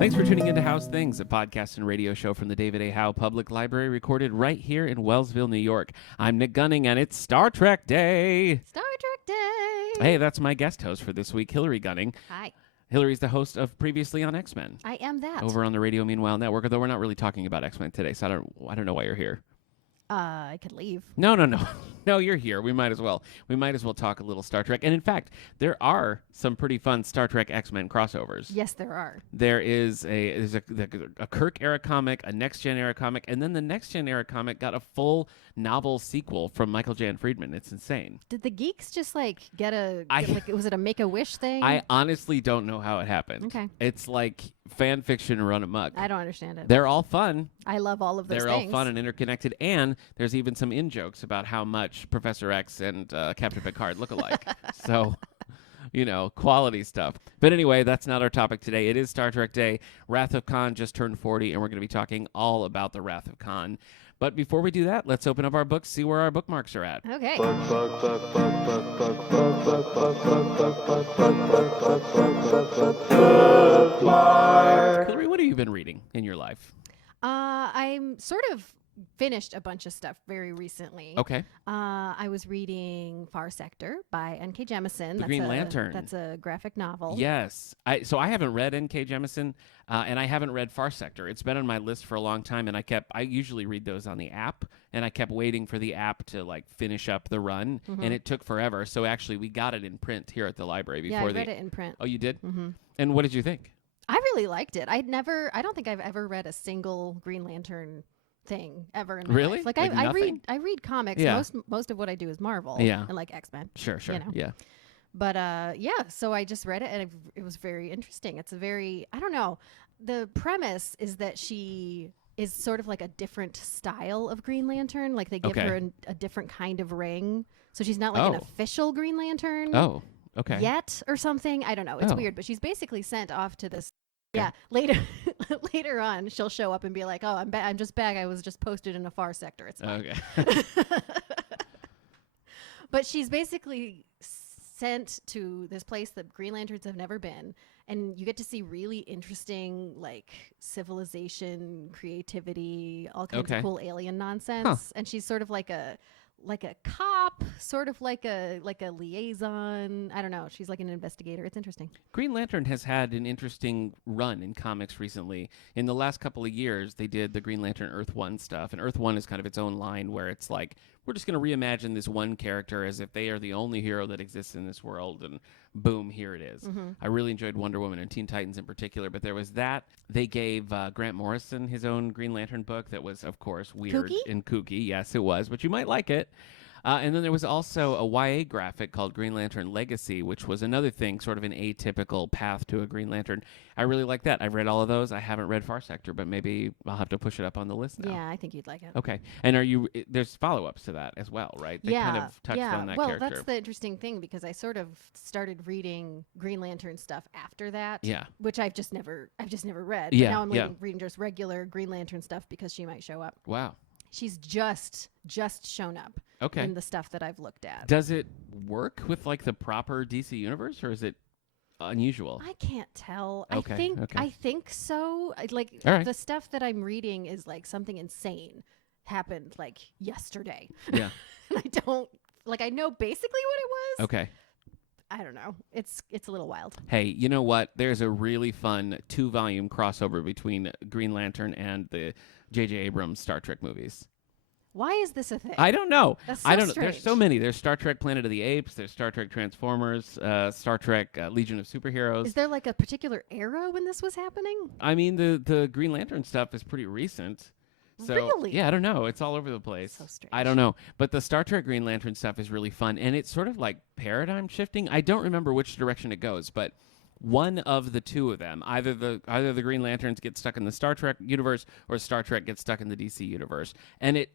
Thanks for tuning into Howe's Things, a podcast and radio show from the David A. Howe Public Library, recorded right here in Wellsville, New York. I'm Nick Gunning, and it's Star Trek Day. Star Trek Day. Hey, that's my guest host for this week, Hilary Gunning. Hi. Hilary's the host of Previously on X-Men. I am that. Over on the Radio Meanwhile Network, although we're not really talking about X-Men today, so I don't know why you're here. I could leave. No. No, you're here. We might as well. We might as well talk a little Star Trek. And in fact, there are some pretty fun Star Trek X-Men crossovers. Yes, there are. There is a Kirk era comic, a Next Gen era comic, and then the Next Gen era comic got a full novel sequel from Michael Jan Friedman. It's insane. Did the geeks just get was it a Make-A-Wish thing? I honestly don't know how it happened. Okay. It's like fan fiction run amok. I don't understand it. They're all fun. I love all of those They're things. all fun and interconnected, and there's even some in-jokes about how much Professor X and Captain Picard look alike. So, quality stuff. But anyway, that's not our topic today. It is Star Trek Day. Wrath of Khan just turned 40, and we're going to be talking all about the Wrath of Khan. But before we do that, let's open up our books, see where our bookmarks are at. Okay. Hilary, what have you been reading in your life? I'm sort of finished a bunch of stuff very recently. Okay. I was reading Far Sector by N.K. Jemisin. The Green Lantern. That's a graphic novel. Yes. So I haven't read N.K. Jemisin, and I haven't read Far Sector. It's been on my list for a long time, and I usually read those on the app, and I kept waiting for the app to finish up the run, and it took forever. So actually, we got it in print here at the library before. Yeah, I read it in print. Oh, you did? Mm-hmm. And what did you think? I really liked it. I don't think I've ever read a single Green Lantern thing ever in my Really? life. I read comics. Yeah. Most of what I do is Marvel. Yeah. And X-Men. Sure. Yeah. But so I just read it and it was very interesting. It's I don't know. The premise is that she is sort of like a different style of Green Lantern. Like they give her a different kind of ring. So she's not like an official Green Lantern. Oh, okay. Yet or something. I don't know. It's weird, but she's basically sent off to this. Yeah, later on, she'll show up and be like, "Oh, I'm just back. I was just posted in a Far Sector. It's fine." Okay. But she's basically sent to this place that Green Lanterns have never been, and you get to see really interesting civilization, creativity, all kinds of cool alien nonsense. Huh. And she's sort of like a cop, sort of like a liaison. I don't know. She's like an investigator. It's interesting. Green Lantern has had an interesting run in comics recently. In the last couple of years, they did the Green Lantern Earth 1 stuff, and Earth 1 is kind of its own line where it's like, we're just going to reimagine this one character as if they are the only hero that exists in this world, and boom, here it is. Mm-hmm. I really enjoyed Wonder Woman and Teen Titans in particular, but there was that. They gave Grant Morrison his own Green Lantern book that was, of course, weird and kooky. Yes, it was, but you might like it. And then there was also a YA graphic called Green Lantern Legacy, which was another thing, sort of an atypical path to a Green Lantern. I really like that. I've read all of those. I haven't read Far Sector, but maybe I'll have to push it up on the list now. Yeah, I think you'd like it. Okay. And there's follow-ups to that as well, right? They kind of touched on that character. Well, that's the interesting thing, because I sort of started reading Green Lantern stuff after that. Yeah. Which I've just never read. Yeah. But now I'm reading just regular Green Lantern stuff because she might show up. Wow. She's just shown up in the stuff that I've looked at. Does it work with the proper DC universe, or is it unusual? I can't tell. Okay. I think so. The stuff that I'm reading is something insane happened yesterday. Yeah. And I know basically what it was. Okay. I don't know. It's a little wild. Hey, you know what? There's a really fun 2-volume crossover between Green Lantern and the J.J. Abrams Star Trek movies. Why is this a thing? I don't know. That's so I don't know. strange. There's so many. There's Star Trek Planet of the Apes. There's Star Trek Transformers. Star Trek Legion of Superheroes. Is there a particular era when this was happening? I mean, the Green Lantern stuff is pretty recent. So, really? Yeah, I don't know. It's all over the place. So strange. I don't know. But the Star Trek Green Lantern stuff is really fun, and it's sort of paradigm shifting. I don't remember which direction it goes, but one of the two of them, either the Green Lanterns get stuck in the Star Trek universe or Star Trek gets stuck in the DC universe. And it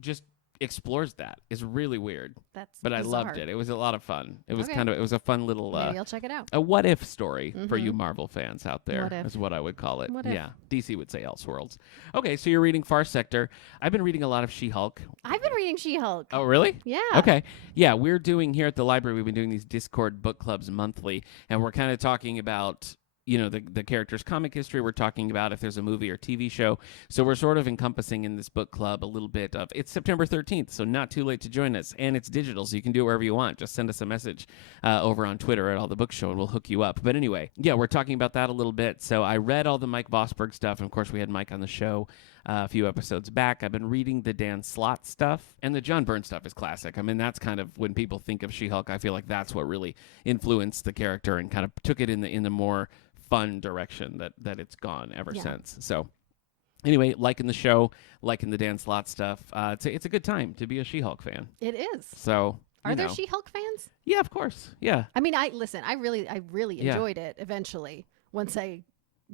just explores that. It's really weird. But bizarre. I loved it. It was a lot of fun. It was Okay. it was a fun little Maybe I'll check it out. a what if story for you Marvel fans out there. What if? Is what I would call it. What if? Yeah. DC would say Elseworlds. Okay, so you're reading Far Sector. I've been reading a lot of She-Hulk. I've been reading She-Hulk. Oh, really? Yeah. Okay. Yeah, we're doing here at the library, we've been doing these Discord book clubs monthly, and we're kind of talking about the character's comic history. We're talking about if there's a movie or TV show. So we're sort of encompassing in this book club a little bit of, it's September 13th, so not too late to join us. And it's digital, so you can do it wherever you want. Just send us a message over on Twitter at All the Book Show, and we'll hook you up. But anyway, yeah, we're talking about that a little bit. So I read all the Mike Vosberg stuff, and of course we had Mike on the show a few episodes back. I've been reading the Dan Slott stuff, and the John Byrne stuff is classic. I mean, that's kind of when people think of She-Hulk, I feel like that's what really influenced the character and kind of took it in the more fun direction that it's gone ever since. So anyway, liking the show, liking the Dan Slott stuff. It's a good time to be a She-Hulk fan. It is. So are there She-Hulk fans? Yeah, of course. Yeah. I mean, I really enjoyed it eventually once I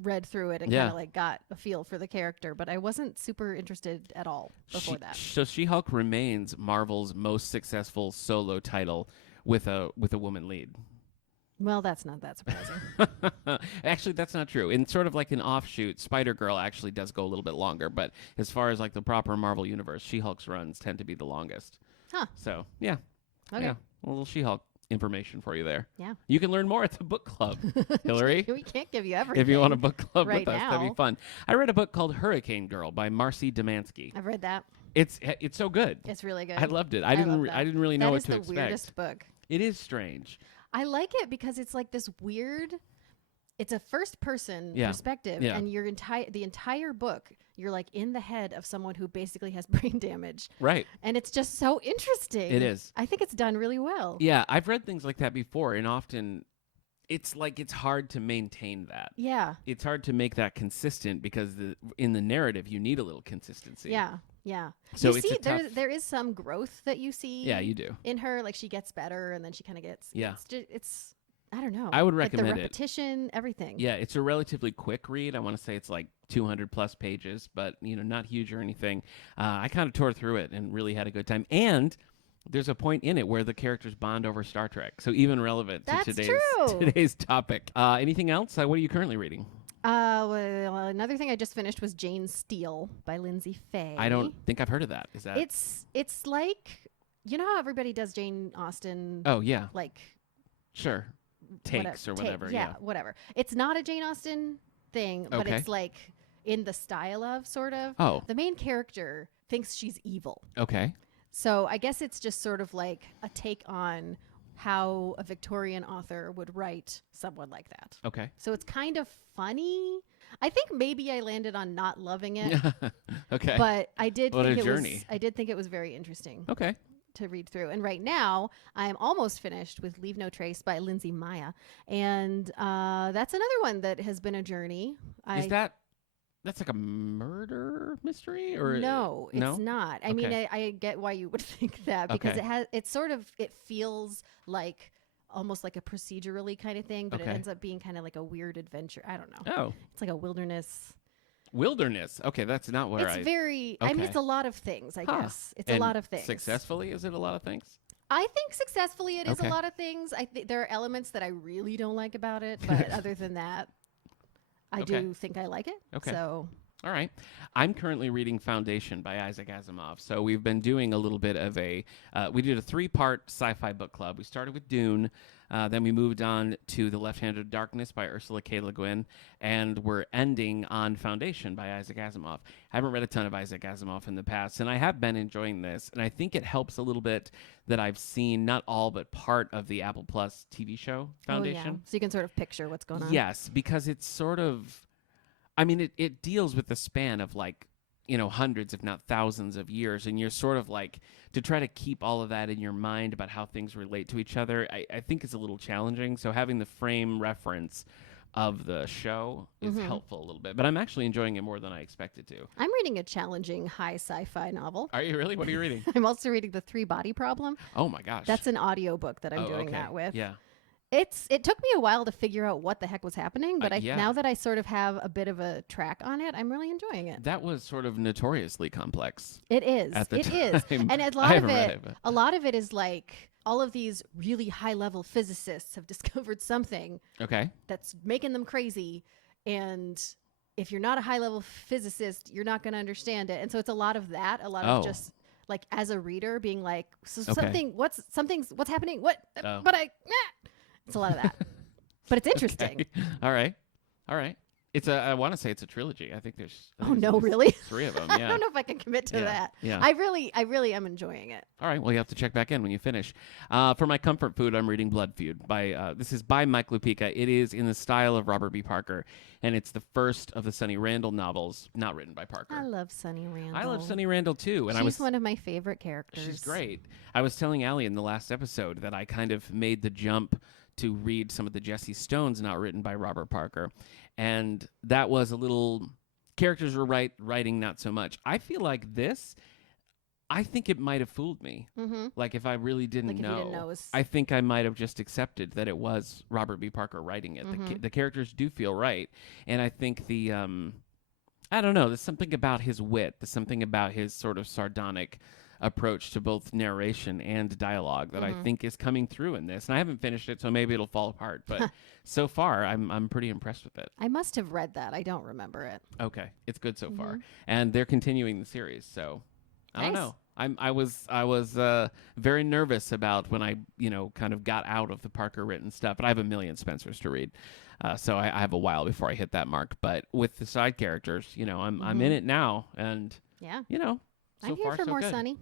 read through it and kind of like got a feel for the character, but I wasn't super interested at all before that. So She-Hulk remains Marvel's most successful solo title with a woman lead. Well, that's not that surprising. Actually, that's not true. In sort of like an offshoot, Spider-Girl actually does go a little bit longer, but as far as like the proper Marvel universe, She-Hulk's runs tend to be the longest. Huh. So, yeah. Okay. Yeah. A little She-Hulk information for you there. Yeah. You can learn more at the book club, Hilary. We can't give you everything. If you want a book club right with us, that'd be fun. I read a book called Hurricane Girl by Marcy Demansky. I've read that. It's so good. It's really good. I loved it. I didn't really know what to expect. That is the weirdest book. It is strange. I like it because it's like this weird. It's a first-person perspective, and the entire book, you're like in the head of someone who basically has brain damage. Right. And it's just so interesting. It is. I think it's done really well. Yeah, I've read things like that before, and often it's like it's hard to maintain that. Yeah. It's hard to make that consistent because in the narrative you need a little consistency. Yeah. Yeah. So you see, there is some growth that you see. Yeah, you do. In her, like she gets better, and then she kind of gets. Yeah. It's I don't know. I would recommend like the repetition, everything. Yeah, it's a relatively quick read. I want to say it's like 200 plus pages, but not huge or anything. I kind of tore through it and really had a good time. And there's a point in it where the characters bond over Star Trek, so even relevant to today's topic. Anything else? What are you currently reading? Well, another thing I just finished was Jane Steele by Lindsay Fay. I don't think I've heard of that. Is that? It's like, you know how everybody does Jane Austen? Oh yeah. Like. Sure. Takes or whatever. Yeah, whatever. It's not a Jane Austen thing, but it's like in the style of sort of. Oh. The main character thinks she's evil. Okay. So I guess it's just sort of like a take on how a Victorian author would write someone like that. Okay. So it's kind of funny. I think maybe I landed on not loving it. Okay. But I did think it was very interesting. Okay. To read through. And right now I'm almost finished with Leave No Trace by Lindsay Maya. And that's another one that has been a journey. That's like a murder mystery, or no, it's not. I mean, I get why you would think that because it feels like almost like a procedurally kind of thing, but it ends up being kind of like a weird adventure. I don't know. Oh, it's like a wilderness. Okay, that's not where I mean, it's a lot of things, I guess. It's a lot of things. Successfully, is it a lot of things? I think successfully it is a lot of things. I think there are elements that I really don't like about it, but other than that, I do think I like it. Okay. So. All right. I'm currently reading Foundation by Isaac Asimov. So we've been doing a little bit of we did a 3-part sci-fi book club. We started with Dune, then we moved on to The Left Hand of Darkness by Ursula K. Le Guin, and we're ending on Foundation by Isaac Asimov. I haven't read a ton of Isaac Asimov in the past, and I have been enjoying this, and I think it helps a little bit that I've seen not all but part of the Apple Plus TV show Foundation. Oh, yeah. So you can sort of picture what's going on. Yes, because it's sort of, I mean, it deals with the span of like, hundreds, if not thousands of years. And you're sort of like, to try to keep all of that in your mind about how things relate to each other, I think it's a little challenging. So having the frame reference of the show is helpful a little bit. But I'm actually enjoying it more than I expected to. I'm reading a challenging high sci-fi novel. Are you really? What are you reading? I'm also reading The 3-Body Problem. Oh my gosh. That's an audiobook that I'm doing that with. Yeah. It took me a while to figure out what the heck was happening, but now that I sort of have a bit of a track on it, I'm really enjoying it. That was sort of notoriously complex. It is. It is. And a lot of it is like all of these really high-level physicists have discovered something that's making them crazy, and if you're not a high-level physicist, you're not going to understand it. And so it's a lot of that, a lot of just like as a reader being like, what's happening? What? But it's a lot of that. But it's interesting. All right. All right. I want to say it's a trilogy. I think there's. Oh no, at least really? 3 of them. I Yeah. don't know if I can commit to Yeah. that. Yeah. I really am enjoying it. All right. Well, you have to check back in when you finish. For my comfort food, I'm reading Blood Feud this is by Mike Lupica. It is in the style of Robert B. Parker, and it's the first of the Sonny Randall novels, not written by Parker. I love Sonny Randall. I love Sonny Randall too, and She's one of my favorite characters. She's great. I was telling Allie in the last episode that I kind of made the jump to read some of the Jesse Stones not written by Robert Parker, and that was a little. Characters were writing not so much. I feel like this. I think it might have fooled me. Mm-hmm. Like if I really didn't Like if know, you didn't know it was... I think I might have just accepted that it was Robert B. Parker writing it. Mm-hmm. The characters do feel right, and I think I don't know. There's something about his wit. There's something about his sort of sardonic approach to both narration and dialogue that I think is coming through in this. And I haven't finished it, so maybe it'll fall apart. But so far, I'm pretty impressed with it. I must have read that. I don't remember it. Okay, it's good so far, and they're continuing the series. So I don't know. I was very nervous about when I kind of got out of the Parker written stuff, but I have a million Spencers to read, so I have a while before I hit that mark. But with the side characters, I'm in it now, and Yeah. So I'm here far, for so more good. Sonny.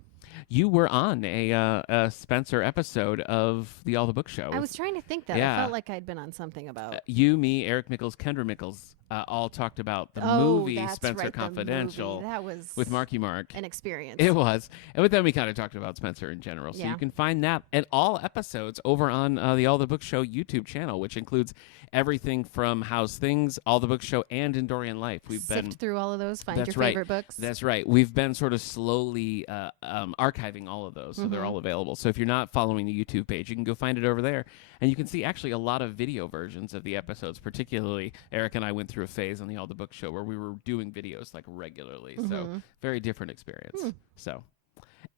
You were on a Spencer episode of the All the Book Show. I was trying to think that. Yeah. I felt like I'd been on something about... You, me, Eric Mickles, Kendra Mickles, all talked about the movie that's Spencer right, the Confidential movie. That was with Marky Mark. an experience. It was. And with them, we kind of talked about Spencer in general. So Yeah. you can find that and all episodes over on the All the Book Show YouTube channel, which includes everything from How's Things, All the Book Show, and In Dorian Life. We've Sift through all of those, find That's your right. favorite books. That's right. We've been sort of slowly archiving all of those, so they're all available. So if you're not following the YouTube page, you can go find it over there. And you can see actually a lot of video versions of the episodes, particularly Eric and I went through a phase on the All the Book Show where we were doing videos like regularly. So very different experience. So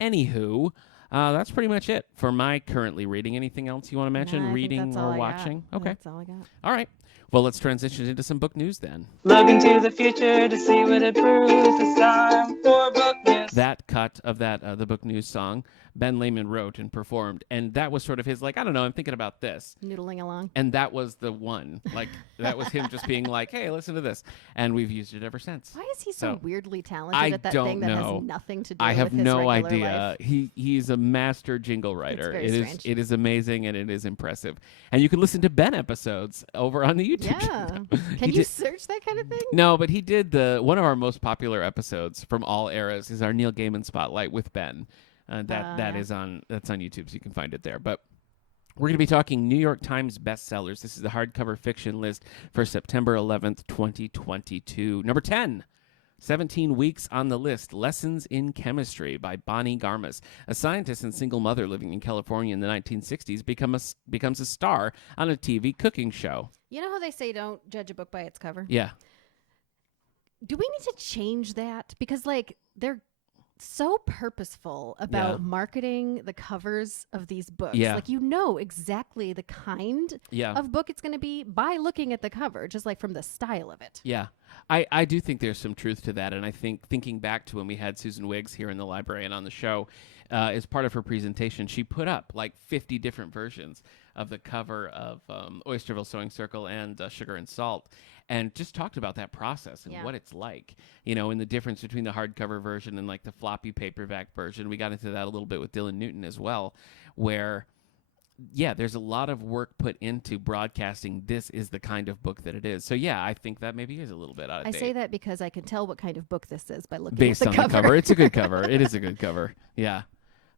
anywho, that's pretty much it for my currently reading. Anything else you want to mention, Nah, I think reading that's all or I got. watching? Okay. That's all I got. All right. Well, let's transition into some book news then. Looking to the future to see what it proves. It's time for book news. That cut of that the book news song, Ben Lehman wrote and performed, and that was sort of his, like, I don't know, I'm thinking about this. Noodling along. And that was the one. Like, that was him just being like, hey, listen to this. And we've used it ever since. Why is he so So, weirdly talented I at that don't thing that know. has nothing to do I have with his no regular idea. life? He's a master jingle writer. very It is strange. it is amazing and it is impressive. And you can listen to Ben episodes over on the YouTube Yeah. channel. Can He you did- search that kind of thing? No, but he did one of our most popular episodes from all eras is our Neil Gaiman Spotlight with Ben. That's on YouTube, so you can find it there. But we're going to be talking New York Times bestsellers. This is the hardcover fiction list for September 11th, 2022. Number 10. 17 weeks on the list, Lessons in Chemistry by Bonnie Garmus. A scientist and single mother living in California in the 1960s becomes a star on a TV cooking show. You know how they say don't judge a book by its cover? Yeah. Do we need to change that? Because, like, they're so purposeful about Yeah. marketing the covers of these books. Yeah. Like, you know exactly the kind Yeah. of book it's going to be by looking at the cover, just like from the style of it. Yeah, I do think there's some truth to that. And I think thinking back to when we had Susan Wiggs here in the library and on the show, as part of her presentation, she put up like 50 different versions of the cover of Oysterville Sewing Circle and Sugar and Salt, and just talked about that process and Yeah. what it's like, and the difference between the hardcover version and like the floppy paperback version. We got into that a little bit with Dylan Newton as well, where yeah, there's a lot of work put into broadcasting this is the kind of book that it is. So yeah, I think that maybe is a little bit out of I date. say that because I can tell what kind of book this is by looking Based at on the the cover. It's a good cover. It is a good cover. Yeah.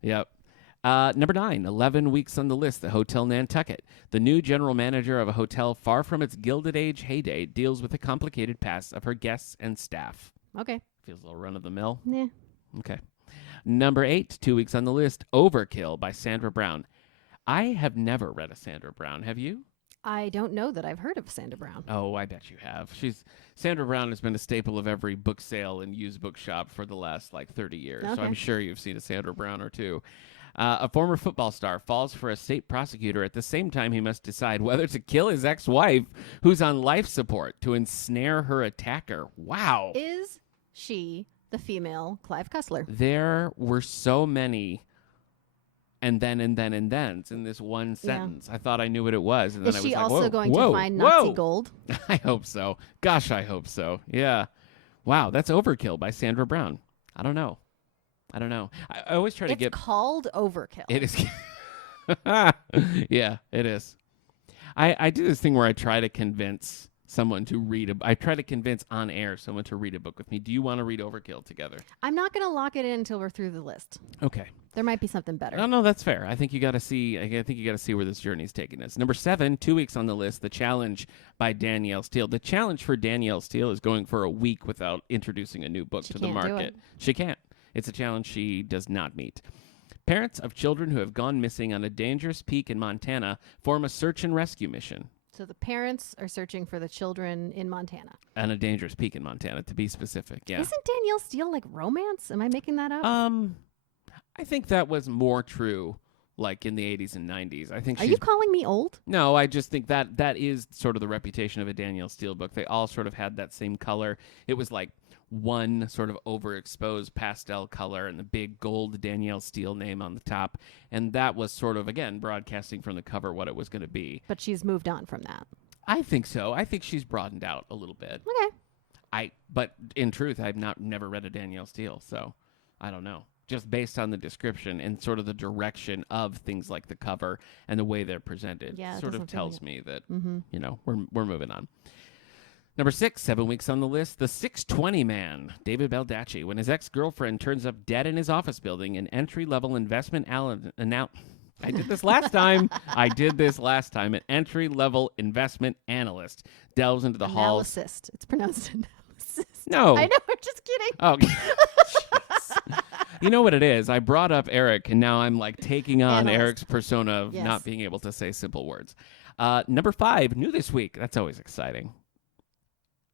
Yep. Number 9, 11 weeks on the list, the Hotel Nantucket. The new general manager of a hotel far from its Gilded Age heyday deals with the complicated past of her guests and staff. Okay. Feels a little run-of-the-mill. Nah. Okay. Number 8, 2 weeks on the list, Overkill by Sandra Brown. I have never read a Sandra Brown. Have you? I don't know that I've heard of Sandra Brown. Oh, I bet you have. Sandra Brown has been a staple of every book sale and used bookshop for the last 30 years. So Okay. I'm sure you've seen a Sandra Brown or two. A former football star falls for a state prosecutor at the same time he must decide whether to kill his ex-wife, who's on life support, to ensnare her attacker. Wow. Is she the female Clive Cussler? There were so many and then in this one sentence. I thought I knew what it was, and then Is I was she like, also whoa, going whoa, to find Nazi whoa. gold? I hope so. Gosh, I hope so. Yeah. Wow, that's Overkill by Sandra Brown. I don't know. I always try to It's get. called Overkill. It is. Yeah, it is. I do this thing where I try to convince someone to read I try to convince on air someone to read a book with me. Do you want to read Overkill together? I'm not going to lock it in until we're through the list. Okay. There might be something better. No, that's fair. I think you got to see. I think you got to see where this journey is taking us. Number 7, 2 weeks on the list. The Challenge by Danielle Steele. The challenge for Danielle Steele is going for a week without introducing a new book She to the can't do market. it. She can't. It's a challenge she does not meet. Parents of children who have gone missing on a dangerous peak in Montana form a search and rescue mission. So the parents are searching for the children in Montana. On a dangerous peak in Montana, to be specific. Yeah. Isn't Danielle Steele like romance? Am I making that up? I think that was more true, like in the 80s and 90s. I think. Are you calling me old? No, I just think that is sort of the reputation of a Danielle Steele book. They all sort of had that same color. It was like one sort of overexposed pastel color and the big gold Danielle Steele name on the top. And that was sort of, again, broadcasting from the cover what it was going to be. But she's moved on from that. I think so. I think she's broadened out a little bit. Okay. But in truth, I've never read a Danielle Steele, so I don't know. Just based on the description and sort of the direction of things like the cover and the way they're presented, Yeah, it sort of doesn't feel tells like me that, we're moving on. Number 6, 7 weeks on the list, The 620 Man, David Baldacci. When his ex-girlfriend turns up dead in his office building, an entry-level investment I did this last time. An entry-level investment analyst delves into the halls. Analyst. It's pronounced analyst. No. I know. I'm just kidding. Oh, jeez. You know what it is? I brought up Eric, and now I'm like taking on Analyst. Eric's persona of Yes. not being able to say simple words. Number 5, new this week. That's always exciting.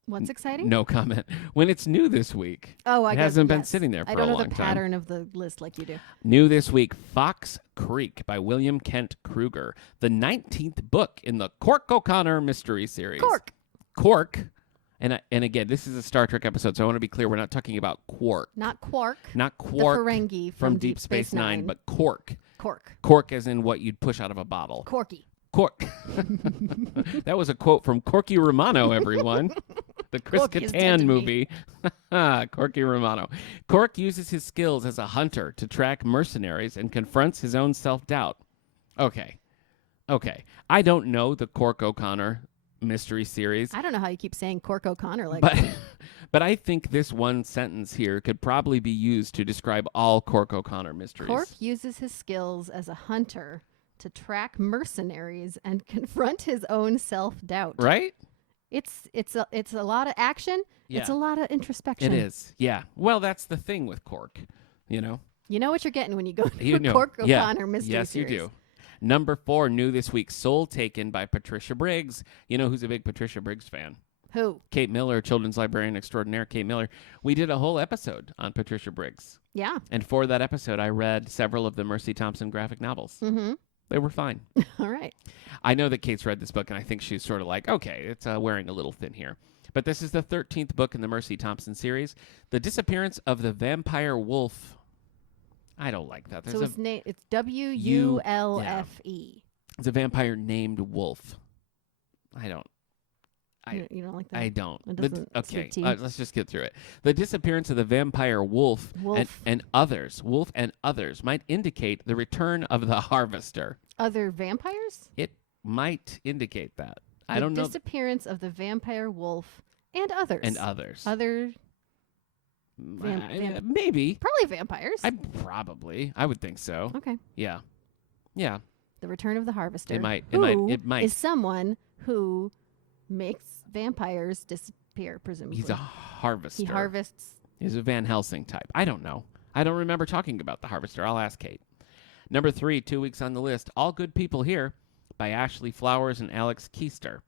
What's exciting? No comment. When it's new this week. Oh, I It guess hasn't been yes. sitting there for I don't a know long the time. pattern of the list like you do. New this week, Fox Creek by William Kent Kruger, the 19th book in the Cork O'Connor mystery series. Cork. And again, this is a Star Trek episode, so I want to be clear. We're not talking about Quark. Not Quark. Not The Quark Ferengi from Deep Space Nine, but Cork. Cork. Cork as in what you'd push out of a bottle. Corky. Cork. That was a quote from Corky Romano, everyone. The Chris Cork is dead Kattan to me. movie. Corky Romano. Cork uses his skills as a hunter to track mercenaries and confronts his own self-doubt. Okay. I don't know the Cork O'Connor mystery series, I don't know how you keep saying Cork O'Connor like but I think this one sentence here could probably be used to describe all Cork O'Connor mysteries. Cork uses his skills as a hunter to track mercenaries and confront his own self-doubt. Right? It's a lot of action. Yeah. It's a lot of introspection. It is. Yeah. Well, that's the thing with Cork, you know. You know what you're getting when you go to You a know. Cork Yeah. O'Connor mystery Yes, series. you do. Number 4, new this week, Soul Taken by Patricia Briggs. You know who's a big Patricia Briggs fan? Who? Kate Miller, children's librarian extraordinaire, Kate Miller. We did a whole episode on Patricia Briggs. Yeah. And for that episode, I read several of the Mercy Thompson graphic novels. Mm-hmm. They were fine. All right. I know that Kate's read this book, and I think she's sort of like, okay, it's wearing a little thin here. But this is the 13th book in the Mercy Thompson series, The Disappearance of the Vampire Wolf. I don't like that. So it's WULFE. It's a vampire named Wolf. I don't. You don't like that? I don't. It The- doesn't okay, speak to you? let's just get through it. The disappearance of the vampire wolf, Wolf. And others, wolf and others, might indicate the return of the harvester. Other vampires? It might indicate that. I The don't know. disappearance of the vampire wolf and others. And others. Other, vamp- maybe. probably vampires. I would think so. Okay. Yeah. The return of the harvester. It might. who It might. is someone who makes vampires disappear, presumably. He's a harvester. He harvests. He's a Van Helsing type. I don't know. I don't remember talking about the harvester. I'll ask Kate. Number 3, 2 weeks on the list, All Good People Here by Ashley Flowers and Alex Keister.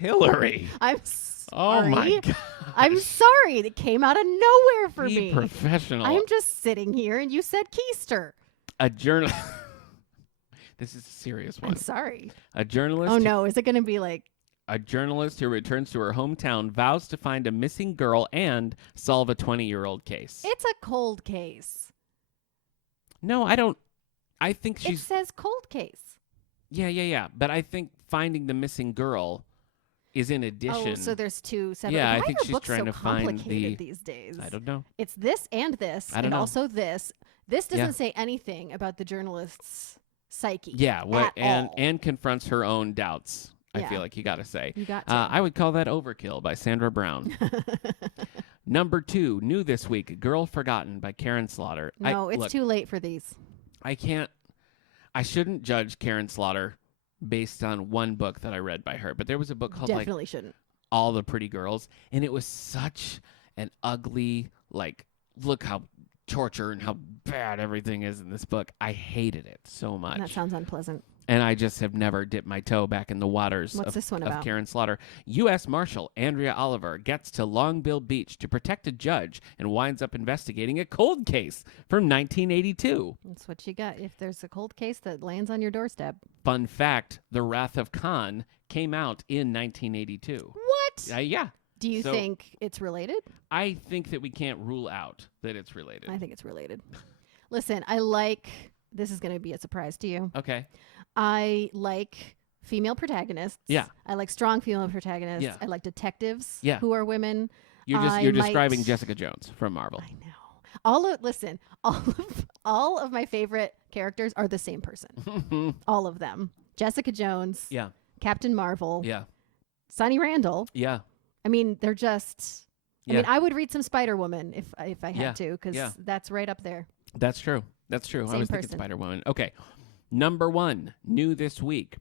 Hilary. I'm sorry. Oh, my God. I'm sorry. That came out of nowhere for Be me. professional. I'm just sitting here and you said Keister. A journal. This is a serious one. I'm sorry. A journalist. Oh, no. Is it going to be like, A journalist who returns to her hometown vows to find a missing girl and solve a 20-year-old case. it's a cold case? No, I don't. I think It she's. says cold case. Yeah. But I think finding the missing girl is in addition. Oh, so there's two separate. Yeah, I Why think are she's books trying so to find complicated the. these days? I don't know. It's this and this, I don't and know. also this. This doesn't Yeah. say anything about the journalist's psyche. Yeah, at all. and confronts her own doubts. I Yeah. feel like you got to say. You got to. I would call that Overkill by Sandra Brown. Number 2, new this week, Girl Forgotten by Karen Slaughter. No, it's look, too late for these. I shouldn't judge Karen Slaughter based on one book that I read by her, but there was a book called Definitely shouldn't. All the Pretty Girls, and it was such an ugly, look how torture and how bad everything is in this book. I hated it so much. That sounds unpleasant. And I just have never dipped my toe back in the waters What's this one of about? Karen Slaughter. U.S. Marshal Andrea Oliver gets to Longbill Beach to protect a judge and winds up investigating a cold case from 1982. That's what you got if there's a cold case that lands on your doorstep. Fun fact, The Wrath of Khan came out in 1982. What? Yeah. Do you So- think it's related? I think that we can't rule out that it's related. I think it's related. Listen, this is going to be a surprise to you. Okay. I like female protagonists. Yeah. I like strong female protagonists. Yeah. I like detectives Yeah. who are women. You're I describing might- Jessica Jones from Marvel. I know. All of my favorite characters are the same person. All of them. Jessica Jones, Yeah. Captain Marvel, Yeah. Sonny Randall. Yeah. I mean, they're just. I Yeah. mean, I would read some Spider Woman if I had Yeah. to, because Yeah. that's right up there. That's true. That's true. I Same was thinking person. Spider-Woman. Okay. Number 1, new this week,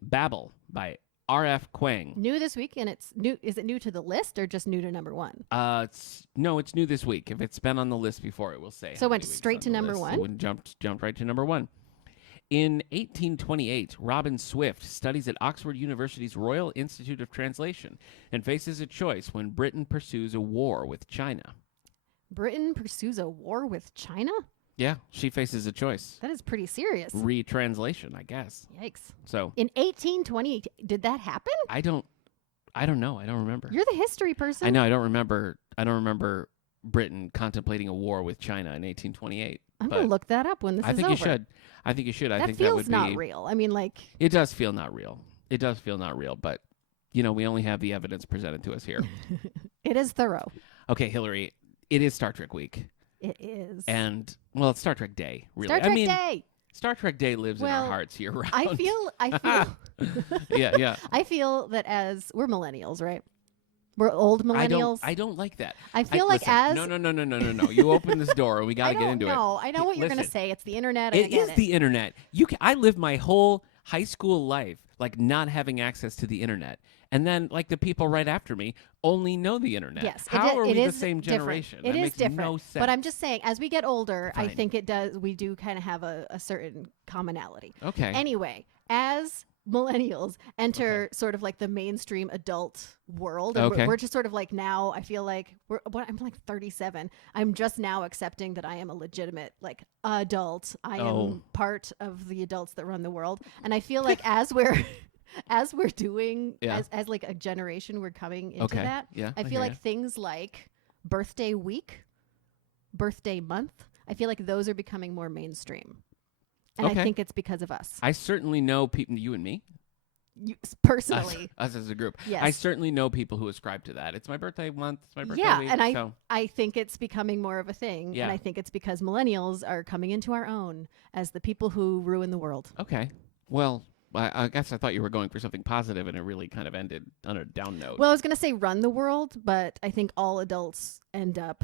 Babel by R.F. Kuang. New this week, and it's new. Is it new to the list or just new to number 1? It's new this week. If it's been on the list before, it will say. So how it went many weeks straight on to the number list. 1? It went jumped right to number 1. In 1828, Robin Swift studies at Oxford University's Royal Institute of Translation and faces a choice when Britain pursues a war with China. Britain pursues a war with China? Yeah, she faces a choice. That is pretty serious. Retranslation, I guess. Yikes. So In 1820, did that happen? I don't know. I don't remember. You're the history person. I know. I don't remember Britain contemplating a war with China in 1828. I'm going to look that up when this I is think over. you should. I think you should. I That think feels that would not be. real. I mean, like, It does feel not real. It does feel not real, but we only have the evidence presented to us here. it is thorough. Okay, Hilary, it is Star Trek week, It is. and well, it's Star Trek Day. Really, Star Trek I mean, Day. Star Trek Day lives in our Well, hearts year round. I feel yeah. I feel that as we're millennials, right? We're old millennials. I don't like that. I feel like listen, as no. You open this door, and we got I to get don't into it. know. I know what you're going to Listen, say. It's the internet. I It get is the internet. I lived my whole high school life not having access to the internet, and then the people right after me only know the internet. Yes, How are we the is same different. generation? It That is makes different. no sense. But I'm just saying, as we get older, I Fine. think we do kind of have a certain commonality. Okay. Anyway, as millennials enter sort of the mainstream adult world, and Okay. we're just sort of now, I feel like I'm 37. I'm just now accepting that I am a legitimate adult. I Oh. am part of the adults that run the world. And I feel like as we're as we're doing Yeah. as a generation, we're coming into Okay. that. Yeah, I I feel hear like ya. things like birthday week, birthday month, I feel like those are becoming more mainstream. And Okay. I think it's because of us. I certainly know people. You and me, Personally. us as a group. Yes. I certainly know people who ascribe to that. It's my birthday month. It's my birthday Yeah, week. and so. I think it's becoming more of a thing. Yeah. And I think it's because millennials are coming into our own as the people who ruin the world. Okay. Well, I guess I thought you were going for something positive, and it really kind of ended on a down note. Well, I was going to say run the world, but I think all adults end up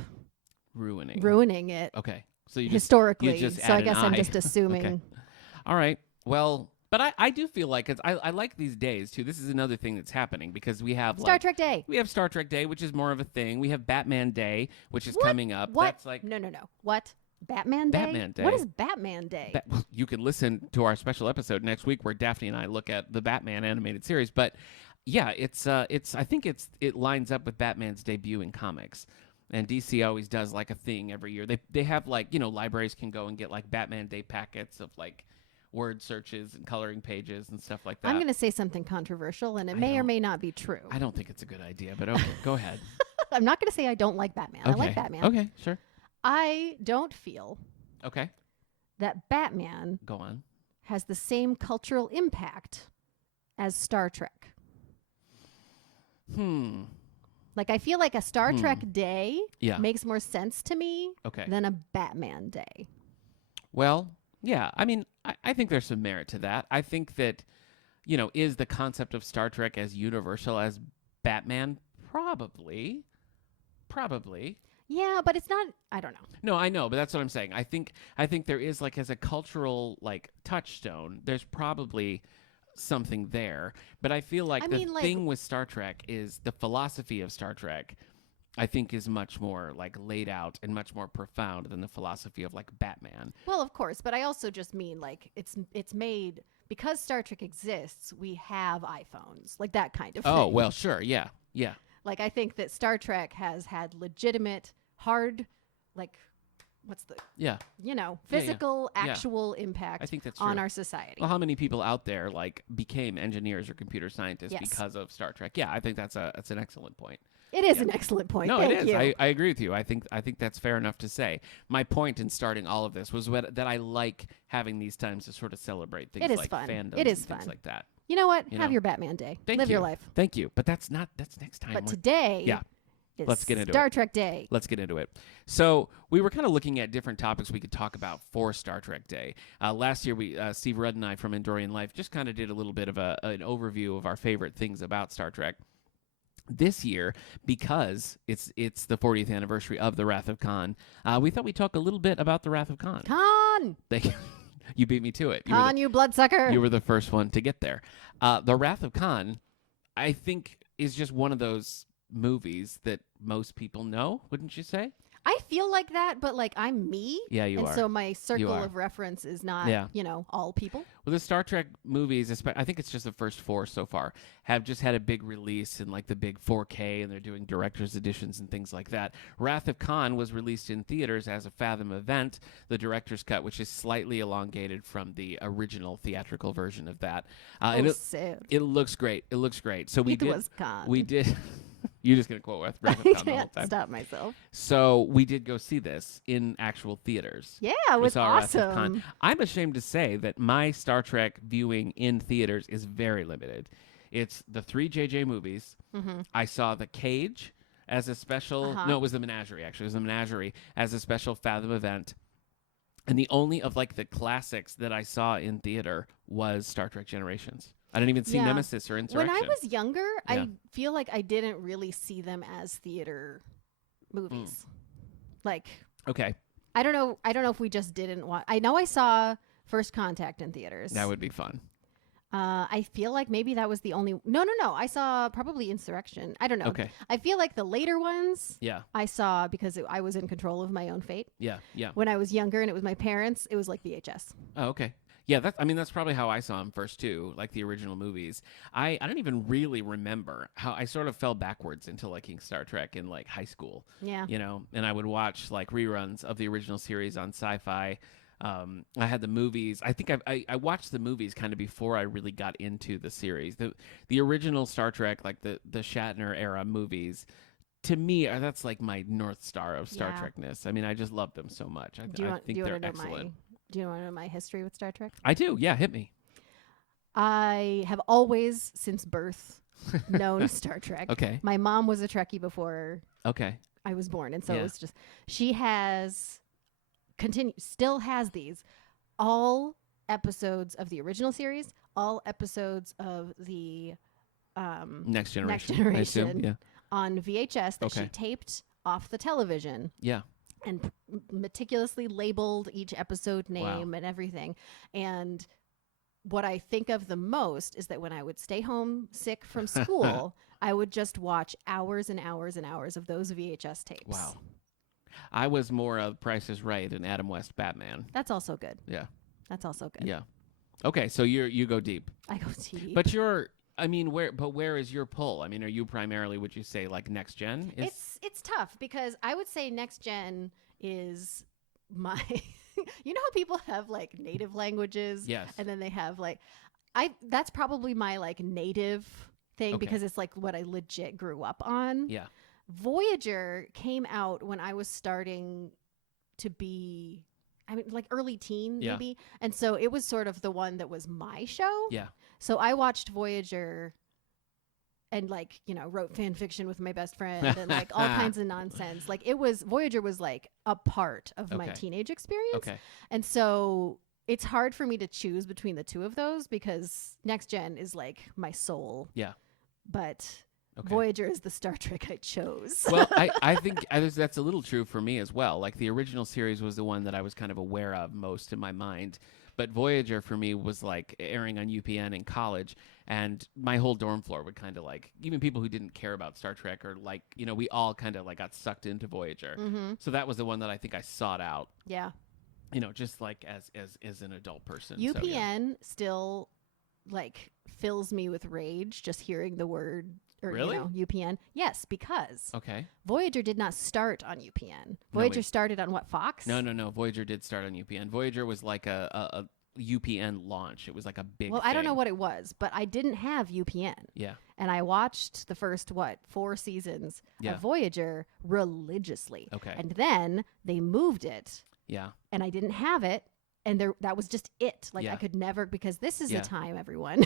ruining it Okay. So you historically. just So I add an guess I'm I. just assuming. Okay. All right. Well, but I do feel like I like these days too. This is another thing that's happening because we have Star Trek Day. We have Star Trek Day, which is more of a thing. We have Batman Day, which is What? coming up. What? That's No. What? Batman Day? Batman Day. What is Batman Day? You can listen to our special episode next week where Daphne and I look at the Batman animated series. But yeah, I think it lines up with Batman's debut in comics. And DC always does a thing every year. They have libraries can go and get Batman Day packets of word searches and coloring pages and stuff like that. I'm going to say something controversial, and it I may or don't- may not be true. I don't think it's a good idea, but okay, go ahead. I'm not going to say I don't like Batman. I like Okay. Batman. Okay, sure. I don't feel Okay. that Batman Go on. has the same cultural impact as Star Trek. Like, I feel like a Star Trek day makes more sense to me than a Batman day. Well, yeah. I mean, I think there's some merit to that. I think that, is the concept of Star Trek as universal as Batman? Probably. Yeah, but it's not. I don't know. No, I know, but that's what I'm saying. I think there is, like, as a cultural, like, touchstone, there's probably something there. But I feel like thing with Star Trek is the philosophy of Star Trek, I think, is much more, like, laid out and much more profound than the philosophy of, like, Batman. Well, of course, but I also just mean, like, it's made because Star Trek exists. We have iPhones, like that kind of thing. Oh, well, sure, yeah. Like, I think that Star Trek has had legitimate, hard, like, what's the physical, actual impact I think that's on true. our society. Well, how many people out there, like, became engineers or computer scientists because of Star Trek? Yeah, I think that's an excellent point. It is an excellent point. No, Thank it is. you. I agree with you. I think that's fair enough to say. My point in starting all of this was that I like having these times to sort of celebrate things like fun. fandoms It is and fun. things like that. You know what? Have your Batman day. Live your life. Thank you. But that's next time. But today is Let's get into Star Trek Day. Let's get into it. So we were kind of looking at different topics we could talk about for Star Trek Day. Last year, Steve Rudd and I from Endorian Life just kind of did a little bit of an overview of our favorite things about Star Trek. This year, because it's the 40th anniversary of The Wrath of Khan, we thought we'd talk a little bit about The Wrath of Khan. Khan! You beat me to it. Khan, you bloodsucker! You were the first one to get there. The Wrath of Khan, I think, is just one of those movies that most people know, wouldn't you say? I feel like that, but, like, I'm me. Yeah, you are. And so my circle of reference is not, all people. Well, the Star Trek movies, I think it's just the first 4 so far, have just had a big release in, like, the big 4K, and they're doing director's editions and things like that. Wrath of Khan was released in theaters as a Fathom event, the director's cut, which is slightly elongated from the original theatrical version of that. Sad. It looks great. It looks great. So we did. We did. You're just going to quote Wrath of Khan the whole time. I can't stop myself. So we did go see this in actual theaters. Yeah, it was Wrath of awesome. Khan. I'm ashamed to say that my Star Trek viewing in theaters is very limited. It's the 3 JJ movies. Mm-hmm. I saw The Cage as a special. No, it was The Menagerie, actually. It was The Menagerie as a special Fathom event. And the only of, like, the classics that I saw in theater was Star Trek Generations. I didn't even see Nemesis or Insurrection. When I was younger, I feel like I didn't really see them as theater movies. Like, okay, I don't know if we just didn't watch. I know I saw First Contact in theaters. that would be fun. I feel like maybe that was the only. No. I saw probably Insurrection. I don't know. Okay. I feel like the later ones. Yeah. I saw because I was in control of my own fate. Yeah. When I was younger and it was my parents, it was like VHS. Oh, okay. Yeah, that's probably how I saw them first too, like the original movies. I don't even really remember how I sort of fell backwards into liking Star Trek in, like, high school. Yeah. And I would watch, like, reruns of the original series on Sci-Fi. I had the movies. I think I watched the movies kind of before I really got into the series. The original Star Trek, like the Shatner era movies, to me, that's like my North Star of Star Trekness. I mean, I just love them so much. I think they're excellent. Do you want to know my history with Star Trek? I do. Yeah, hit me. I have always, since birth, known Star Trek. Okay. My mom was a Trekkie before I was born. And so it was just, she still has these, all episodes of the original series, all episodes of the Next Generation, I assume, on VHS that she taped off the television. Yeah. And meticulously labeled each episode name and everything. And what I think of the most is that when I would stay home sick from school, I would just watch hours and hours and hours of those VHS tapes. Wow. I was more of Price is Right and Adam West Batman. That's also good. Yeah. That's also good. Yeah. Okay, so you go deep. I go deep. But where is your pull? I mean, are you primarily, would you say, like, next gen? It's tough because I would say next gen is my you know how people have, like, native languages? Yes. And then they have, like, that's probably my, like, native thing because it's, like, what I legit grew up on. Yeah. Voyager came out when I was starting to be I mean, like early teen Yeah. maybe. And so it was sort of the one that was my show. Yeah. So I watched Voyager and like, wrote fan fiction with my best friend and like all kinds of nonsense. Like Voyager was like a part of my Okay. teenage experience. Okay. And so it's hard for me to choose between the two of those because Next Gen is like my soul. Yeah. But Okay. Voyager is the Star Trek I chose. Well, I think that's a little true for me as well. Like the original series was the one that I was kind of aware of most in my mind. But Voyager for me was like airing on UPN in college, and my whole dorm floor would kind of like, even people who didn't care about Star Trek or like, we all kind of like got sucked into Voyager. Mm-hmm. So that was the one that I think I sought out, Yeah. just like as an adult person. UPN So, yeah. still like fills me with rage just hearing the word or Really? UPN. Yes, because Okay. Voyager did not start on UPN. Voyager started on what, Fox? No. Voyager did start on UPN. Voyager was like a UPN launch. It was like a big Well, I don't thing. know what it was, but I didn't have UPN. Yeah. And I watched the first 4 seasons Yeah. of Voyager religiously. Okay. And then they moved it Yeah. and I didn't have it. And that was just it. Like Yeah. I could never, because this is Yeah. the time, everyone,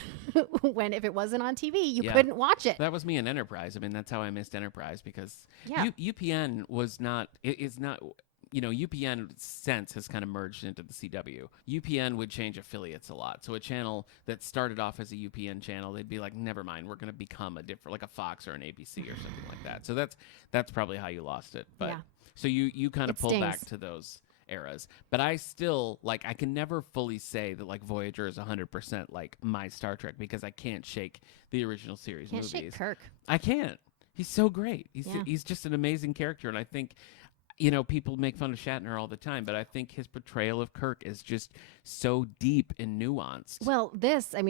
when if it wasn't on TV, you Yeah. couldn't watch it. That was me in Enterprise. I mean, that's how I missed Enterprise because Yeah. UPN was not. It is not. UPN since has kind of merged into the CW. UPN would change affiliates a lot. So a channel that started off as a UPN channel, they'd be like, never mind, we're going to become a different, like a Fox or an ABC or something like that. So that's probably how you lost it. But Yeah. so you kind of It pulled back stings. to those eras. But I still like, I can never fully say that like Voyager is 100% like my Star Trek because I can't shake the original series Can't movies. shake Kirk. I can't. He's so great. Yeah. He's just an amazing character, and I think people make fun of Shatner all the time, but I think his portrayal of Kirk is just so deep and nuanced. Well,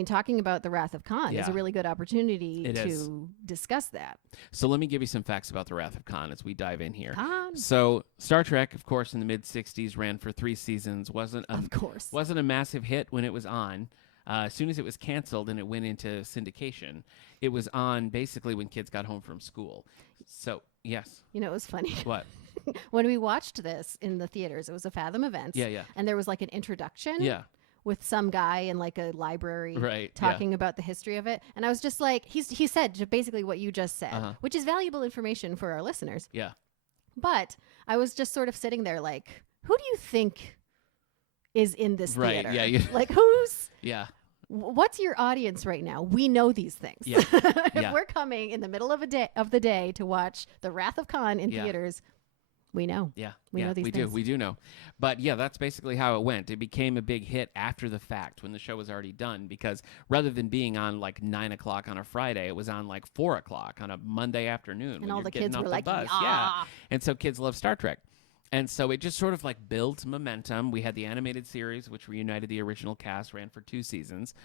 talking about The Wrath of Khan is Yeah. a really good opportunity It to is. discuss that. So let me give you some facts about the Wrath of Khan as we dive in here. Khan, So Star Trek, of course, in the mid '60s, ran for 3 seasons. Wasn't of course. a massive hit when it was on. As soon as it was canceled and it went into syndication, it was on basically when kids got home from school. So yes, It was funny. what? When we watched this in the theaters, it was a Fathom Events. Yeah. And there was like an introduction Yeah. with some guy in like a library Right, talking about the history of it. And I was just like, he said basically what you just said, Uh-huh. which is valuable information for our listeners. Yeah. But I was just sort of sitting there like, who do you think is in this Right, theater? yeah, you- Like Yeah. what's your audience right now? We know these things. Yeah, If yeah. we're coming in the middle of the day to watch The Wrath of Khan in Yeah. theaters, we know. Yeah, We know these we things. do know. But yeah, that's basically how it went. It became a big hit after the fact when the show was already done because rather than being on like 9 o'clock on a Friday, it was on like 4 o'clock on a Monday afternoon. And when all you're the getting kids off were the like, bus. "Yeah." Yeah. And so kids love Star Trek. And so it just sort of like built momentum. We had the animated series, which reunited the original cast, ran for 2 seasons.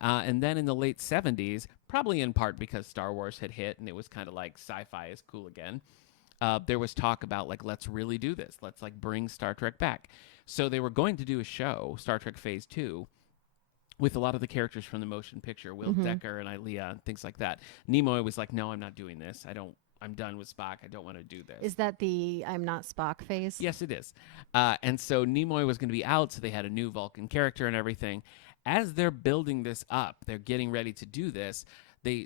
And then in the late 70s, probably in part because Star Wars had hit and it was kind of like sci-fi is cool again, there was talk about like, let's really do this. Let's like bring Star Trek back. So they were going to do a show, Star Trek Phase 2, with a lot of the characters from the motion picture, Will Decker and Ilea and things like that. Nimoy was like, no, I'm not doing this. I'm done with Spock. I don't want to do this. Is that the I'm not Spock phase? Yes, it is. And so Nimoy was going to be out, so they had a new Vulcan character and everything. As they're building this up, they're getting ready to do this.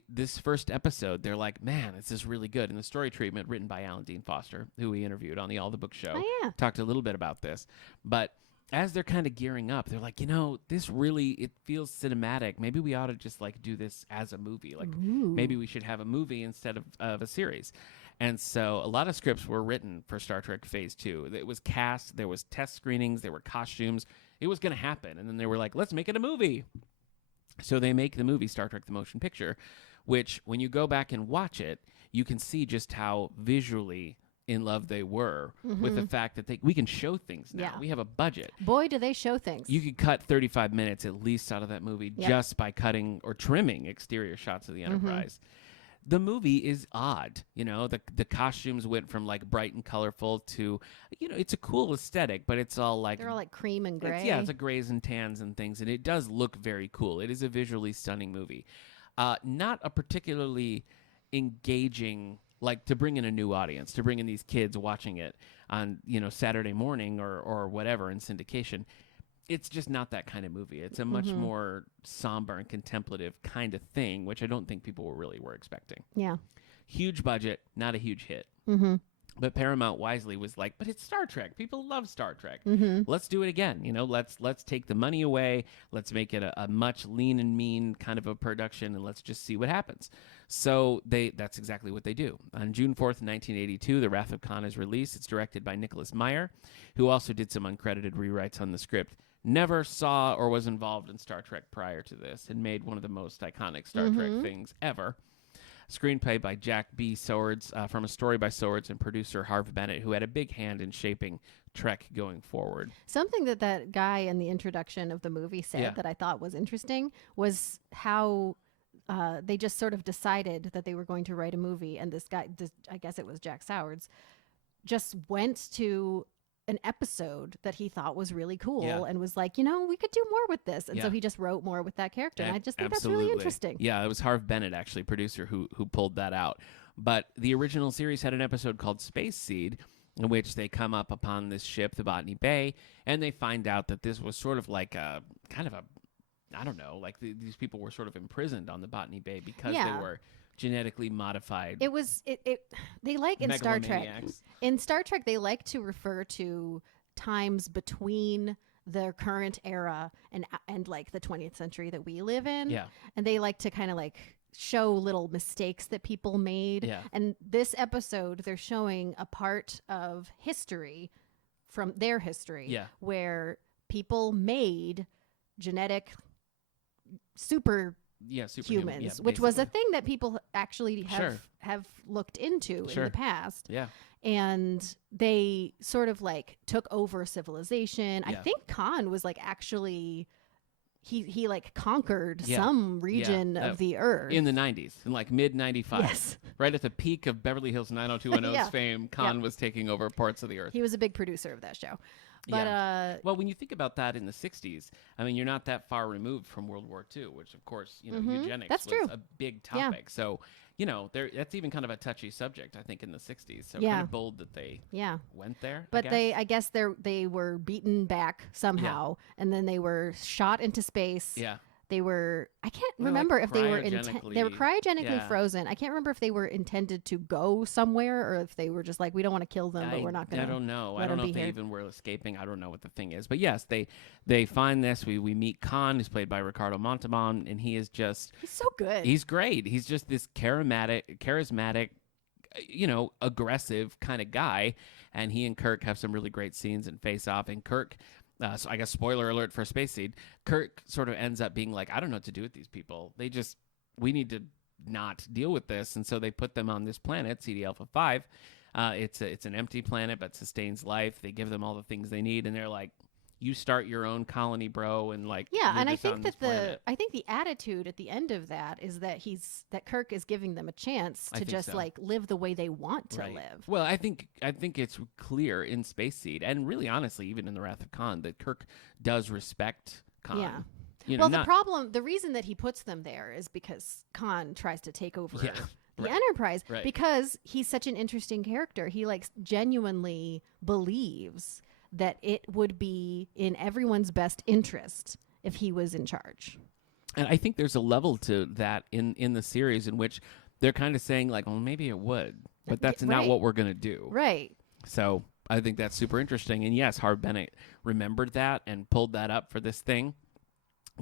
This first episode, they're like, man, this is really good. And the story treatment, written by Alan Dean Foster, who we interviewed on the All the Book show, Oh, yeah. talked a little bit about this. But as they're kind of gearing up, they're like, this really, it feels cinematic. Maybe we ought to just like do this as a movie. Like maybe we should have a movie instead of a series. And so a lot of scripts were written for Star Trek Phase 2. It was cast, there was test screenings, there were costumes. It was going to happen. And then they were like, let's make it a movie. So they make the movie Star Trek the Motion Picture, which when you go back and watch it, you can see just how visually in love they were with the fact that we can show things now. Yeah. We have a budget. Boy, do they show things. You could cut 35 minutes at least out of that movie Yep. just by cutting or trimming exterior shots of the Enterprise. The movie is odd. The costumes went from like bright and colorful to, it's a cool aesthetic, but it's all like, They're all like cream and gray. it's like grays and tans and things, and it does look very cool. It is a visually stunning movie. Not a particularly engaging like to bring in a new audience, to bring in these kids watching it on, Saturday morning or whatever in syndication. It's just not that kind of movie. It's a much more somber and contemplative kind of thing, which I don't think people were expecting. Yeah. Huge budget, not a huge hit. Mm-hmm. But Paramount wisely was like, but it's Star Trek. People love Star Trek. Mm-hmm. Let's do it again. Let's take the money away. Let's make it a much lean and mean kind of a production, and let's just see what happens. So that's exactly what they do. On June 4th, 1982, The Wrath of Khan is released. It's directed by Nicholas Meyer, who also did some uncredited rewrites on the script. Never saw or was involved in Star Trek prior to this, and made one of the most iconic Star Trek things ever. Screenplay by Jack B. Swords, from a story by Swords and producer Harve Bennett, who had a big hand in shaping Trek going forward. Something that guy in the introduction of the movie said that I thought was interesting was how they just sort of decided that they were going to write a movie, and this guy, I guess it was Jack Swords, just went to an episode that he thought was really cool and was like, we could do more with this. And so he just wrote more with that character. And I just think that's really interesting. Yeah, it was Harve Bennett, actually, producer, who pulled that out. But the original series had an episode called Space Seed, in which they come up upon this ship, the Botany Bay, and they find out that this was sort of like a kind of a, I don't know, like these people were sort of imprisoned on the Botany Bay because they were genetically modified. It was they like in Star Trek. In Star Trek, they like to refer to times between the current era and like the 20th century that we live in. Yeah. And they like to kind of like show little mistakes that people made. Yeah. And this episode, they're showing a part of history from their history where people made genetic humans, which was a thing that people actually have looked into in the past. Yeah. And they sort of like took over civilization. Yeah. I think Khan was like actually he like conquered some region of the earth in the 90s, in like mid 95. Yes. Right at the peak of Beverly Hills 90210's fame, Khan was taking over parts of the earth. He was a big producer of that show. But well, when you think about that in the 60s, I mean, you're not that far removed from World War II, which of course, eugenics was a big topic. So, that's even kind of a touchy subject, I think, in the 60s. So kind of bold that they went there. But I guess they were beaten back somehow, and then they were shot into space. Yeah. They were, I can't remember if they were cryogenically yeah. frozen. I can't remember if they were intended to go somewhere or if they were just like, we don't want to kill them, but we're not going to. I don't know. I don't know if they even were escaping. I don't know what the thing is. But yes, they find this. We meet Khan, who's played by Ricardo Montalban, and he is just. He's so good. He's great. He's just this charismatic, aggressive kind of guy. And he and Kirk have some really great scenes and face off. And Kirk. So I guess spoiler alert for Space Seed, Kirk sort of ends up being like, I don't know what to do with these people. We need to not deal with this. And so they put them on this planet, CD Alpha 5. It's an empty planet, but sustains life. They give them all the things they need. And they're like, you start your own colony, bro. And like, and I think that the attitude at the end of that is that Kirk is giving them a chance to just like live the way they want to live. Well, I think it's clear in Space Seed, and really honestly, even in The Wrath of Khan, that Kirk does respect Khan. Yeah. The reason that he puts them there is because Khan tries to take over the Enterprise because he's such an interesting character. He like genuinely believes that it would be in everyone's best interest if he was in charge. And I think there's a level to that in the series in which they're kind of saying like, well, maybe it would, but that's not what we're going to do. Right. So I think that's super interesting. And yes, Harve Bennett remembered that and pulled that up for this thing.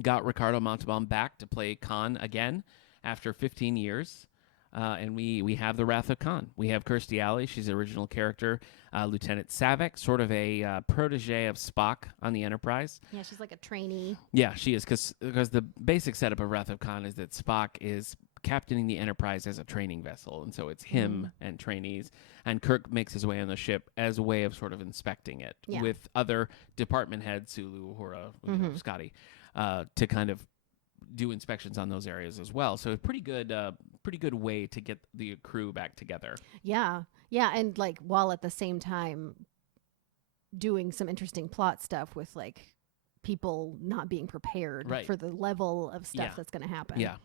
Got Ricardo Montalban back to play Khan again after 15 years. And we have The Wrath of Khan. We have Kirstie Alley. She's the original character. Lieutenant Savick, sort of a protege of Spock on the Enterprise. Yeah, she's like a trainee. Yeah, she is, because the basic setup of Wrath of Khan is that Spock is captaining the Enterprise as a training vessel, and so it's him and trainees. And Kirk makes his way on the ship as a way of sort of inspecting it with other department heads, Sulu, Uhura, Scotty, to kind of do inspections on those areas as well. So a pretty good way to get the crew back together. Yeah, and like while at the same time doing some interesting plot stuff with like people not being prepared for the level of stuff that's going to happen. Yeah.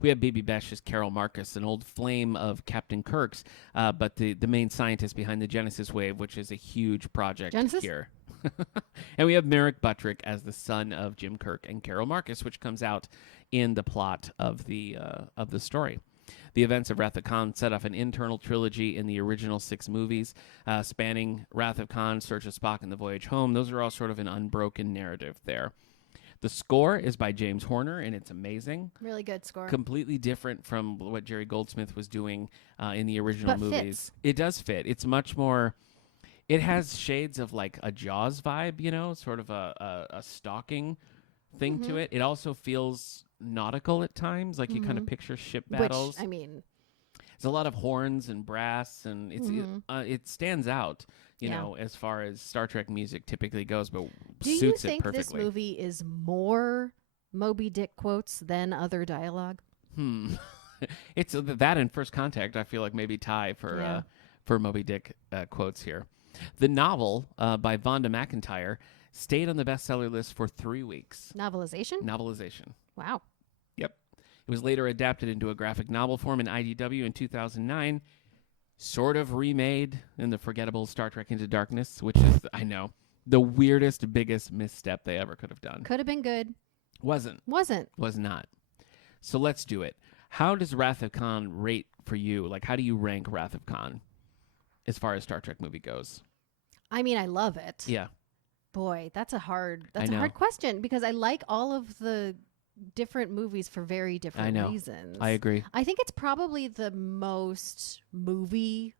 We have Baby Besh as Carol Marcus, an old flame of Captain Kirk's, but the main scientist behind the Genesis wave, which is a huge project Genesis? here. And we have Merrick Buttrick as the son of Jim Kirk and Carol Marcus, which comes out in the plot of the story. The events of Wrath of Khan set off an internal trilogy in the original 6 movies, spanning Wrath of Khan, Search of Spock, and The Voyage Home. Those are all sort of an unbroken narrative there. The score is by James Horner, and it's amazing. Really good score. Completely different from what Jerry Goldsmith was doing in the original But movies. fits. It does fit. It's much more... It has shades of like a Jaws vibe, you know, sort of a stalking thing to it. It also feels nautical at times, like you kind of picture ship battles. Which, I mean... There's a lot of horns and brass, and it stands out, you know, as far as Star Trek music typically goes, but Do you suits it think perfectly. this movie is more Moby Dick quotes than other dialogue? It's that and First Contact, I feel like maybe tie for Moby Dick quotes here. The novel by Vonda McIntyre stayed on the bestseller list for 3 weeks. Novelization? Wow. Yep. It was later adapted into a graphic novel form in IDW in 2009, sort of remade in the forgettable Star Trek Into Darkness, which is, I know, the weirdest, biggest misstep they ever could have done. Could have been good. Wasn't. Was not. So let's do it. How does Wrath of Khan rate for you? Like, how do you rank Wrath of Khan as far as Star Trek movie goes? I mean, I love it. Yeah. Boy, that's a hard I know. question because I like all of the different movies for very different reasons. I agree. I think it's probably the most movie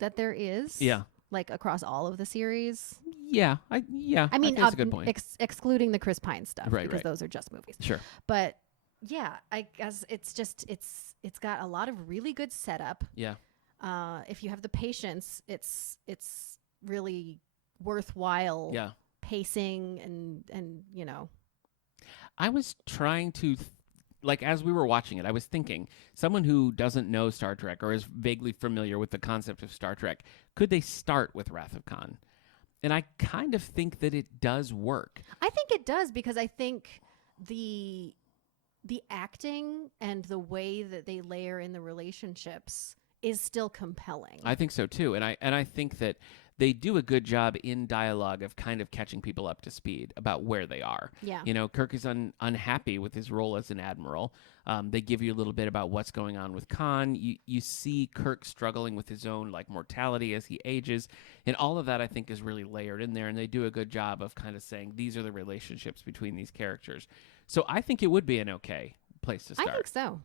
that there is. Yeah. Like across all of the series. Yeah. I mean, think that's a good point. Excluding the Chris Pine stuff Right, because right. those are just movies. Sure. But yeah, I guess it's got a lot of really good setup. Yeah. If you have the patience, it's really worthwhile. Yeah. Pacing and you know. I was trying to, like, as we were watching it, I was thinking, someone who doesn't know Star Trek or is vaguely familiar with the concept of Star Trek, could they start with Wrath of Khan? And I kind of think that it does work. I think it does because I think the acting and the way that they layer in the relationships is still compelling. I think so too, and I think that they do a good job in dialogue of kind of catching people up to speed about where they are. Yeah. You know, Kirk is unhappy with his role as an admiral. They give you a little bit about what's going on with Khan. You see Kirk struggling with his own like mortality as he ages, and all of that I think is really layered in there. And they do a good job of kind of saying these are the relationships between these characters. So I think it would be an okay place to start. I think so.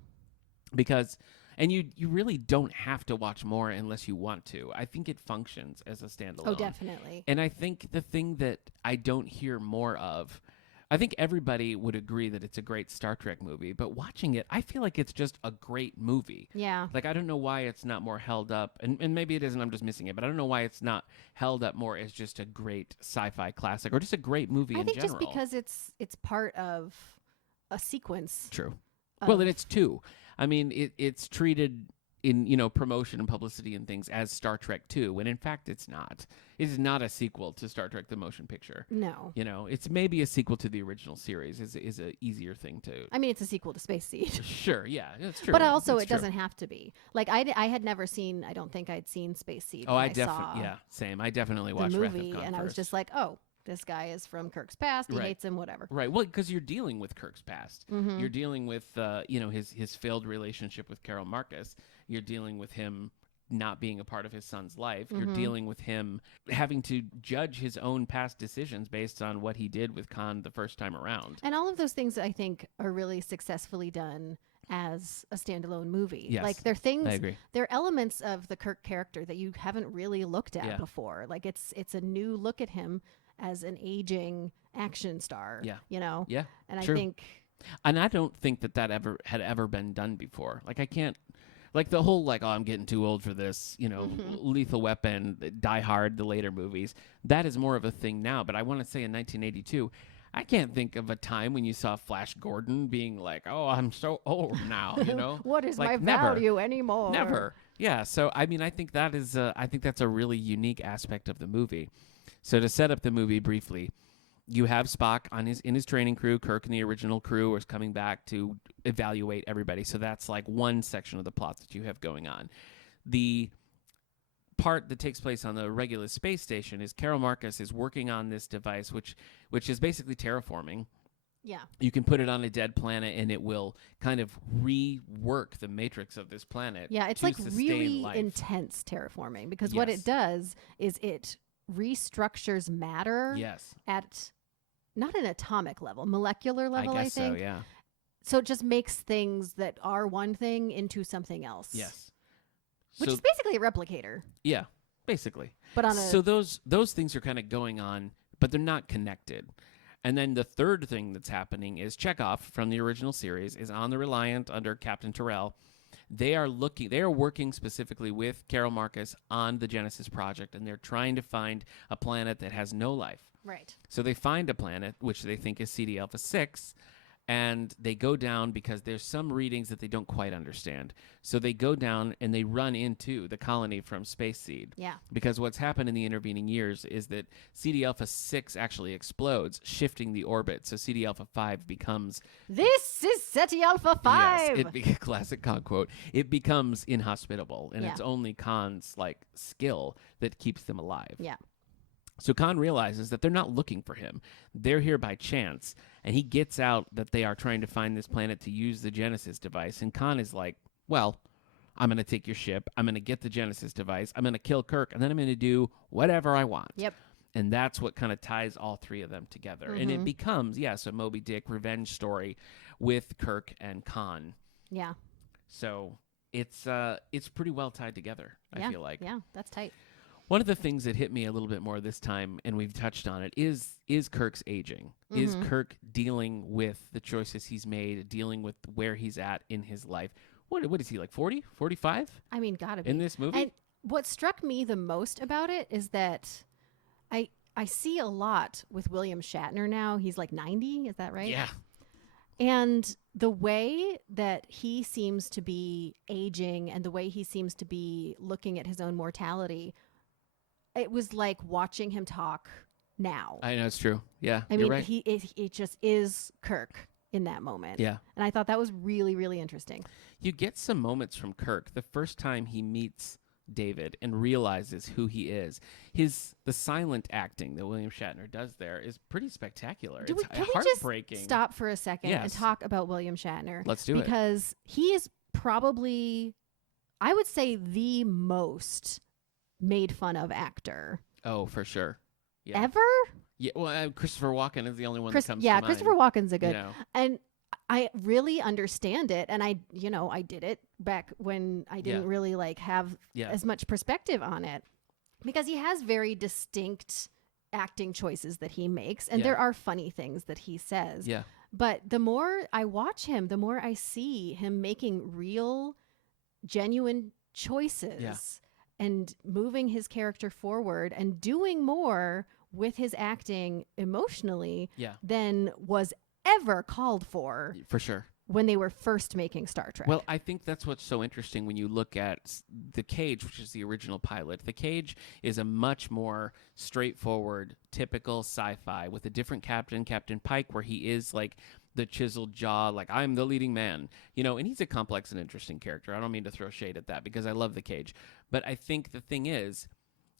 Because, and you really don't have to watch more unless you want to. I think it functions as a standalone. Oh, definitely. And I think the thing that I don't hear more of, I think everybody would agree that it's a great Star Trek movie, but watching it, I feel like it's just a great movie. Yeah. Like, I don't know why it's not more held up, and maybe it isn't, I'm just missing it, but I don't know why it's not held up more as just a great sci-fi classic or just a great movie in general. I think just because it's part of a sequence. True. Well, and it's 2. I mean, it's treated in, you know, promotion and publicity and things as Star Trek 2, when in fact it's not. It is not a sequel to Star Trek the Motion Picture. No. You know, it's maybe a sequel to the original series is a easier thing to... I mean, it's a sequel to Space Seed. Sure, yeah, that's true. But also That's it true. doesn't have to be. Like, I had never seen, I don't think I'd seen Space Seed Oh, when I I saw definitely, yeah, same. I definitely the watched Wrath movie, of Khan and I was first. just like, oh, this guy is from Kirk's past. He Right. hates him, whatever. Right. Well, because you're dealing with Kirk's past. Mhm. You're dealing with, you know, his failed relationship with Carol Marcus. You're dealing with him not being a part of his son's life. You're dealing with him having to judge his own past decisions based on what he did with Khan the first time around. And all of those things, I think, are really successfully done as a standalone movie. Yes, Like, they're things, I agree. they're elements of the Kirk character that you haven't really looked at Yeah. before. Like, it's a new look at him as an aging action star. Yeah. You know? Yeah. And true. I think... And I don't think that had ever been done before. Like, I can't, like, the whole, like, oh, I'm getting too old for this, you know, Lethal Weapon, Die Hard, the later movies, that is more of a thing now. But I want to say in 1982, I can't think of a time when you saw Flash Gordon being like, oh, I'm so old now, you know? What is Like, my never. value anymore? Never. Yeah. So, I mean, I think that is, I think that's a really unique aspect of the movie. So to set up the movie briefly, you have Spock in his training crew. Kirk and the original crew is coming back to evaluate everybody. So that's like one section of the plot that you have going on. The part that takes place on the regular space station is Carol Marcus is working on this device, which is basically terraforming. Yeah. You can put it on a dead planet, and it will kind of rework the matrix of this planet. Yeah, it's to like sustain really life. intense terraforming, because what Yes. it does is it restructures matter Yes, at not an atomic level, molecular level, I guess think. so. Yeah. So it just makes things that are one thing into something else. Yes. Which So- is basically a replicator, yeah, basically. but on a So those things are kind of going on, but they're not connected. And then the third thing that's happening is Chekhov from the original series is on the Reliant under Captain Terrell. They are working specifically with Carol Marcus on the Genesis project, and they're trying to find a planet that has no life. right. So they find a planet, which they think is CD Alpha 6, and they go down because there's some readings that they don't quite understand. So they go down and they run into the colony from Space Seed. Yeah. Because what's happened in the intervening years is that CD Alpha 6 actually explodes, shifting the orbit. So CD Alpha 5 becomes... This is SETI Alpha 5. Yes, classic Khan quote. It becomes inhospitable, and Yeah. it's only Khan's skill that keeps them alive. Yeah. So Khan realizes that they're not looking for him. They're here by chance, and he gets out that they are trying to find this planet to use the Genesis device, and Khan is like, well, I'm going to take your ship, I'm going to get the Genesis device, I'm going to kill Kirk, and then I'm going to do whatever I want. Yep. And that's what kind of ties all three of them together. And it becomes, yes, a Moby Dick revenge story with Kirk and Khan. Yeah. So it's pretty well tied together, I feel like. Yeah, that's tight. One of the things that hit me a little bit more this time, and we've touched on it, is Kirk's aging. Is Kirk dealing with the choices he's made, dealing with where he's at in his life? What is he, like 40, 45 I mean, gotta be. in this movie? And what struck me the most about it is that I see a lot with William Shatner now. He's like 90, is that right? Yeah. And the way that he seems to be aging and the way he seems to be looking at his own mortality, it was like watching him talk now. I know, it's true. Yeah, I you're mean, right. it just is Kirk in that moment. Yeah. And I thought that was really, really interesting. You get some moments from Kirk the first time he meets David and realizes who he is. The silent acting that William Shatner does there is pretty spectacular. Can It's we just heartbreaking. stop for a second and Yes. talk about William Shatner? Let's do it. Because he is probably, I would say, the most made fun of actor Oh, for sure. Yeah. ever. Yeah. Well, Christopher Walken is the only one that comes Yeah, to Christopher mind. Walken's a good. You know. And I really understand it, and I did it back when I didn't really have Yeah. as much perspective on it, because he has very distinct acting choices that he makes, and Yeah. there are funny things that he says. Yeah. But the more I watch him, the more I see him making real, genuine choices and moving his character forward and doing more with his acting emotionally Yeah. than was ever called for For sure. when they were first making Star Trek. Well, I think that's what's so interesting when you look at The Cage, which is the original pilot. The Cage is a much more straightforward, typical sci-fi with a different captain, Captain Pike, where he is like the chiseled jaw, like I'm the leading man, and he's a complex and interesting character. I don't mean to throw shade at that because I love The Cage. But I think the thing is,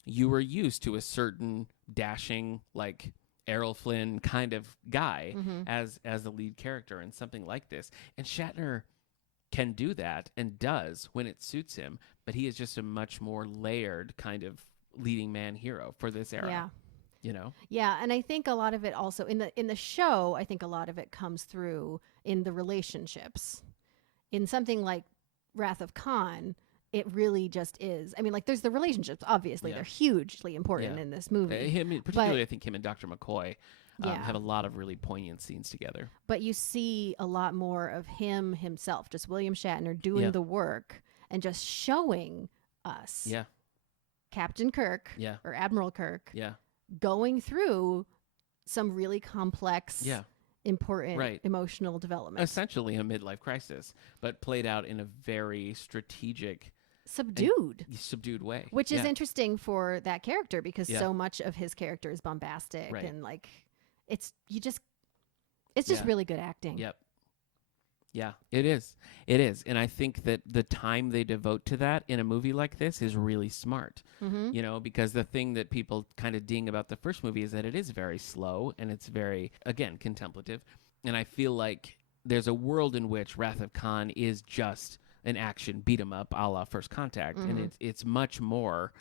you were used to a certain dashing, like Errol Flynn kind of guy as the lead character in something like this. And Shatner can do that and does when it suits him, but he is just a much more layered kind of leading man hero for this era. yeah. Yeah, And I think a lot of it also in the show, I think a lot of it comes through in the relationships. In something like Wrath of Khan, it really just is. I mean, like, there's the relationships, obviously. Yeah. They're hugely important Yeah. in this movie. Particularly I think him and Dr. McCoy Yeah. have a lot of really poignant scenes together. But you see a lot more of him himself, just William Shatner doing Yeah. the work and just showing us Yeah, Captain Kirk yeah, or Admiral Kirk yeah, going through some really complex, yeah. important Right. emotional development. Essentially a midlife crisis, but played out in a very strategic, Subdued. way. Which is Yeah. interesting for that character because Yeah. so much of his character is bombastic Right. and it's just Yeah. really good acting. Yep. Yeah, it is. It is. And I think that the time they devote to that in a movie like this is really smart. Mm-hmm. Because the thing that people kind of ding about the first movie is that it is very slow and it's very, again, contemplative. And I feel like there's a world in which Wrath of Khan is just an action beat 'em up a la First Contact. And it's much more.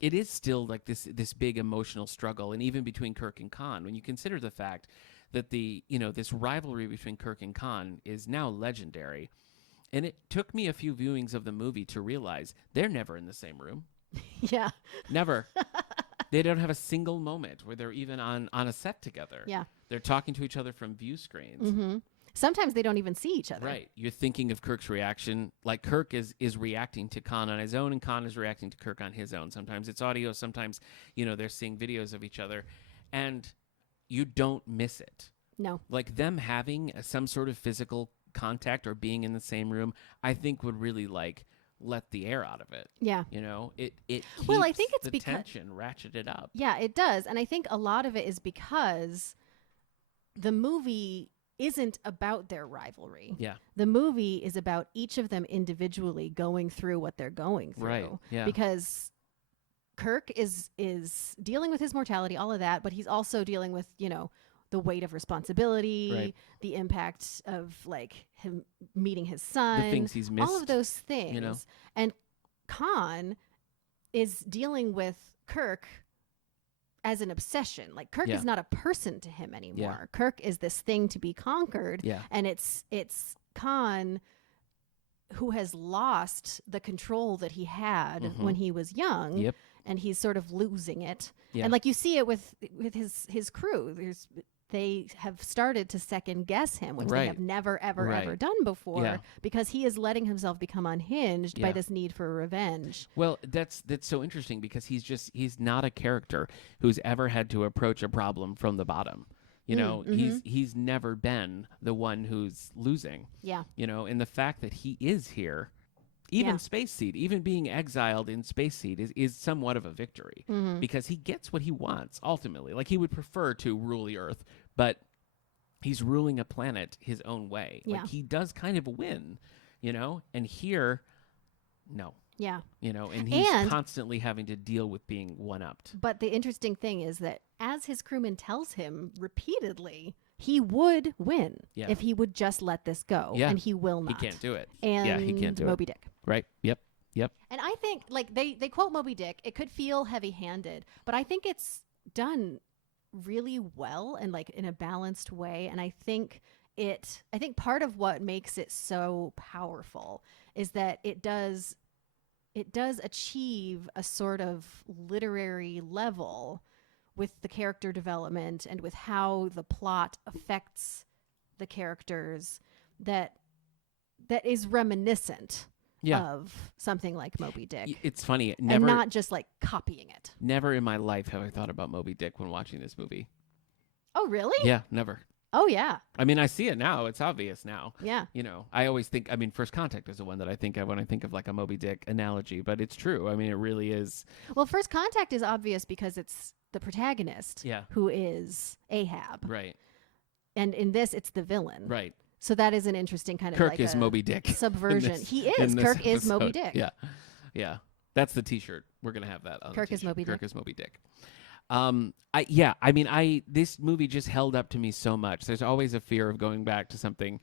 It is still like this big emotional struggle, and even between Kirk and Khan, when you consider the fact that this rivalry between Kirk and Khan is now legendary. And it took me a few viewings of the movie to realize they're never in the same room. Yeah. Never. They don't have a single moment where they're even on a set together. Yeah. They're talking to each other from view screens. Mm-hmm. Sometimes they don't even see each other. Right. You're thinking of Kirk's reaction, like Kirk is reacting to Khan on his own and Khan is reacting to Kirk on his own. Sometimes it's audio, sometimes, they're seeing videos of each other. And you don't miss it. No. Like them having some sort of physical contact or being in the same room, I think would really let the air out of it. Yeah. It Well, I keeps think it's the because tension ratcheted up. Yeah, it does. And I think a lot of it is because the movie isn't about their rivalry. Yeah. The movie is about each of them individually going through what they're going through. Right. Yeah. Because Kirk is dealing with his mortality, all of that, but he's also dealing with, the weight of responsibility, Right. the impact of him meeting his son, The things he's missed. all of those things. And Khan is dealing with Kirk as an obsession. Like Kirk is not a person to him anymore. Yeah. Kirk is this thing to be conquered. Yeah. And it's Khan who has lost the control that he had when he was young. Yep. And he's sort of losing it. Yeah. And you see it with his crew. They have started to second guess him, which they have never, ever, ever done before, because he is letting himself become unhinged by this need for revenge. Well, that's so interesting because he's not a character who's ever had to approach a problem from the bottom. He's never been the one who's losing. Yeah. And the fact that he is here, even Space Seed, even being exiled in Space Seed is somewhat of a victory because he gets what he wants ultimately. Like he would prefer to rule the Earth, but he's ruling a planet his own way. Yeah. Like he does kind of win, and here, no. Yeah. And he's constantly having to deal with being one-upped. But the interesting thing is that as his crewman tells him repeatedly, he would win if he would just let this go. Yeah. And he will not. He can't do it. And he can't do Moby it. Dick. Right. Yep. And I think they quote Moby Dick. It could feel heavy-handed, but I think it's done really well and in a balanced way. And I think part of what makes it so powerful is that it does achieve a sort of literary level with the character development and with how the plot affects the characters that is reminiscent of something like Moby Dick. It's funny. And not just copying it. Never in my life have I thought about Moby Dick when watching this movie. Oh, really? Yeah, never. Oh, yeah. I mean, I see it now. It's obvious now. Yeah. I always think, First Contact is the one that I think of when I think of a Moby Dick analogy, but it's true. I mean, it really is. Well, First Contact is obvious because it's the protagonist who is Ahab. Right. And in this, it's the villain. Right. So that is an interesting kind of Kirk is Moby Dick. Subversion. He is. Kirk is Moby Dick. Yeah. Yeah. That's the T-shirt. We're going to have that on Kirk is Moby Dick. Kirk is Moby Dick. This movie just held up to me so much. There's always a fear of going back to something,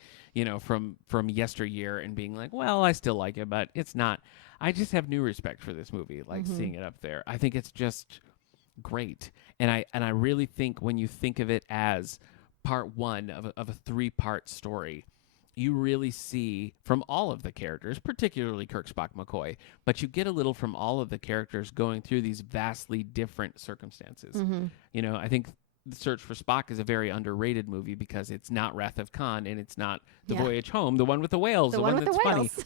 from yesteryear and being like, well, I still like it, but it's not. I just have new respect for this movie, seeing it up there. I think it's just great. And I really think when you think of it as part one of a 3-part story, you really see from all of the characters, particularly Kirk, Spock, McCoy, but you get a little from all of the characters going through these vastly different circumstances. I think The Search for Spock is a very underrated movie because it's not Wrath of Khan and it's not The Voyage Home, the one with the whales, the one with that's the funny. whales.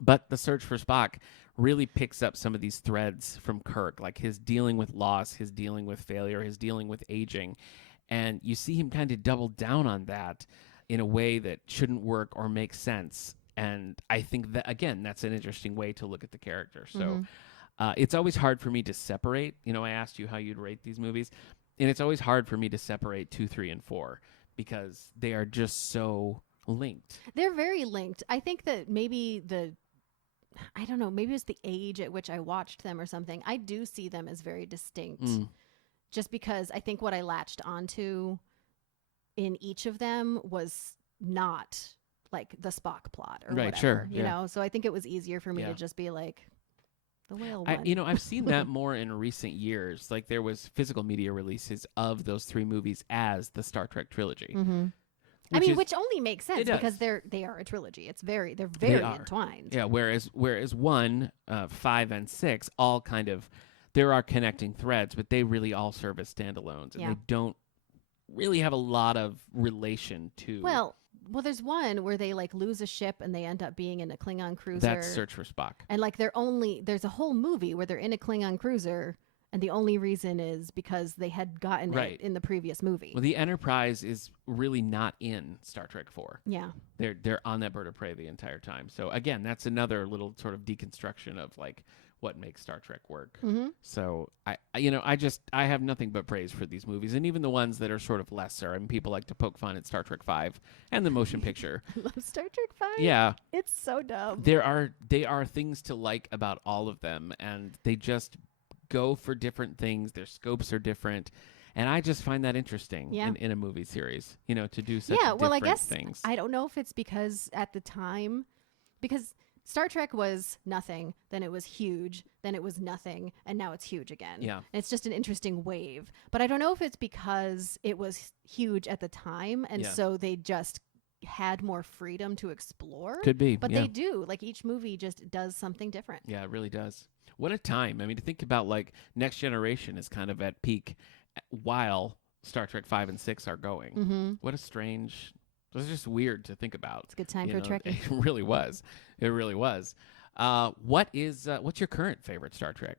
But The Search for Spock really picks up some of these threads from Kirk, like his dealing with loss, his dealing with failure, his dealing with aging. And you see him kind of double down on that in a way that shouldn't work or make sense. And I think that, again, that's an interesting way to look at the character. So it's always hard for me to separate. I asked you how you'd rate these movies. And it's always hard for me to separate 2, 3, and 4 because they are just so linked. They're very linked. I think that maybe I don't know, maybe it's the age at which I watched them or something. I do see them as very distinct just because I think what I latched onto in each of them was not like the Spock plot or Right, whatever, sure, you know? So I think it was easier for me to just be like, the whale one. I've seen that more in recent years. Like there was physical media releases of those 3 movies as the Star Trek trilogy. Mm-hmm. Which only makes sense because they are a trilogy. They're very entwined. Yeah. Whereas 1, 5, and 6 all kind of there are connecting threads, but they really all serve as standalones, and they don't really have a lot of relation to. Well, there's one where they like lose a ship and they end up being in a Klingon cruiser. That's Search for Spock. And like there's a whole movie where they're in a Klingon cruiser. And the only reason is because they had gotten it in the previous movie. Well, the Enterprise is really not in Star Trek 4. Yeah. They're on that bird of prey the entire time. So again, that's another little sort of deconstruction of like what makes Star Trek work. Mm-hmm. So I have nothing but praise for these movies, and even the ones that are sort of lesser. I mean, people like to poke fun at Star Trek 5 and the motion picture. I love Star Trek 5. Yeah. It's so dumb. They are things to like about all of them, and they just go for different things. Their scopes are different, and I just find that interesting in a movie series, to do such different things. I don't know if it's because at the time, because Star Trek was nothing, then it was huge, then it was nothing, and now it's huge again. Yeah. And it's just an interesting wave. But I don't know if it's because it was huge at the time, and so they just had more freedom to explore. Could be. But they do. Like each movie just does something different. Yeah, it really does. What a time. I mean, to think about like Next Generation is kind of at peak while Star Trek 5 and 6 are going. Mm-hmm. What a strange, it was just weird to think about. It's a good time for Trekkie. It really was. It really was. What's your current favorite Star Trek?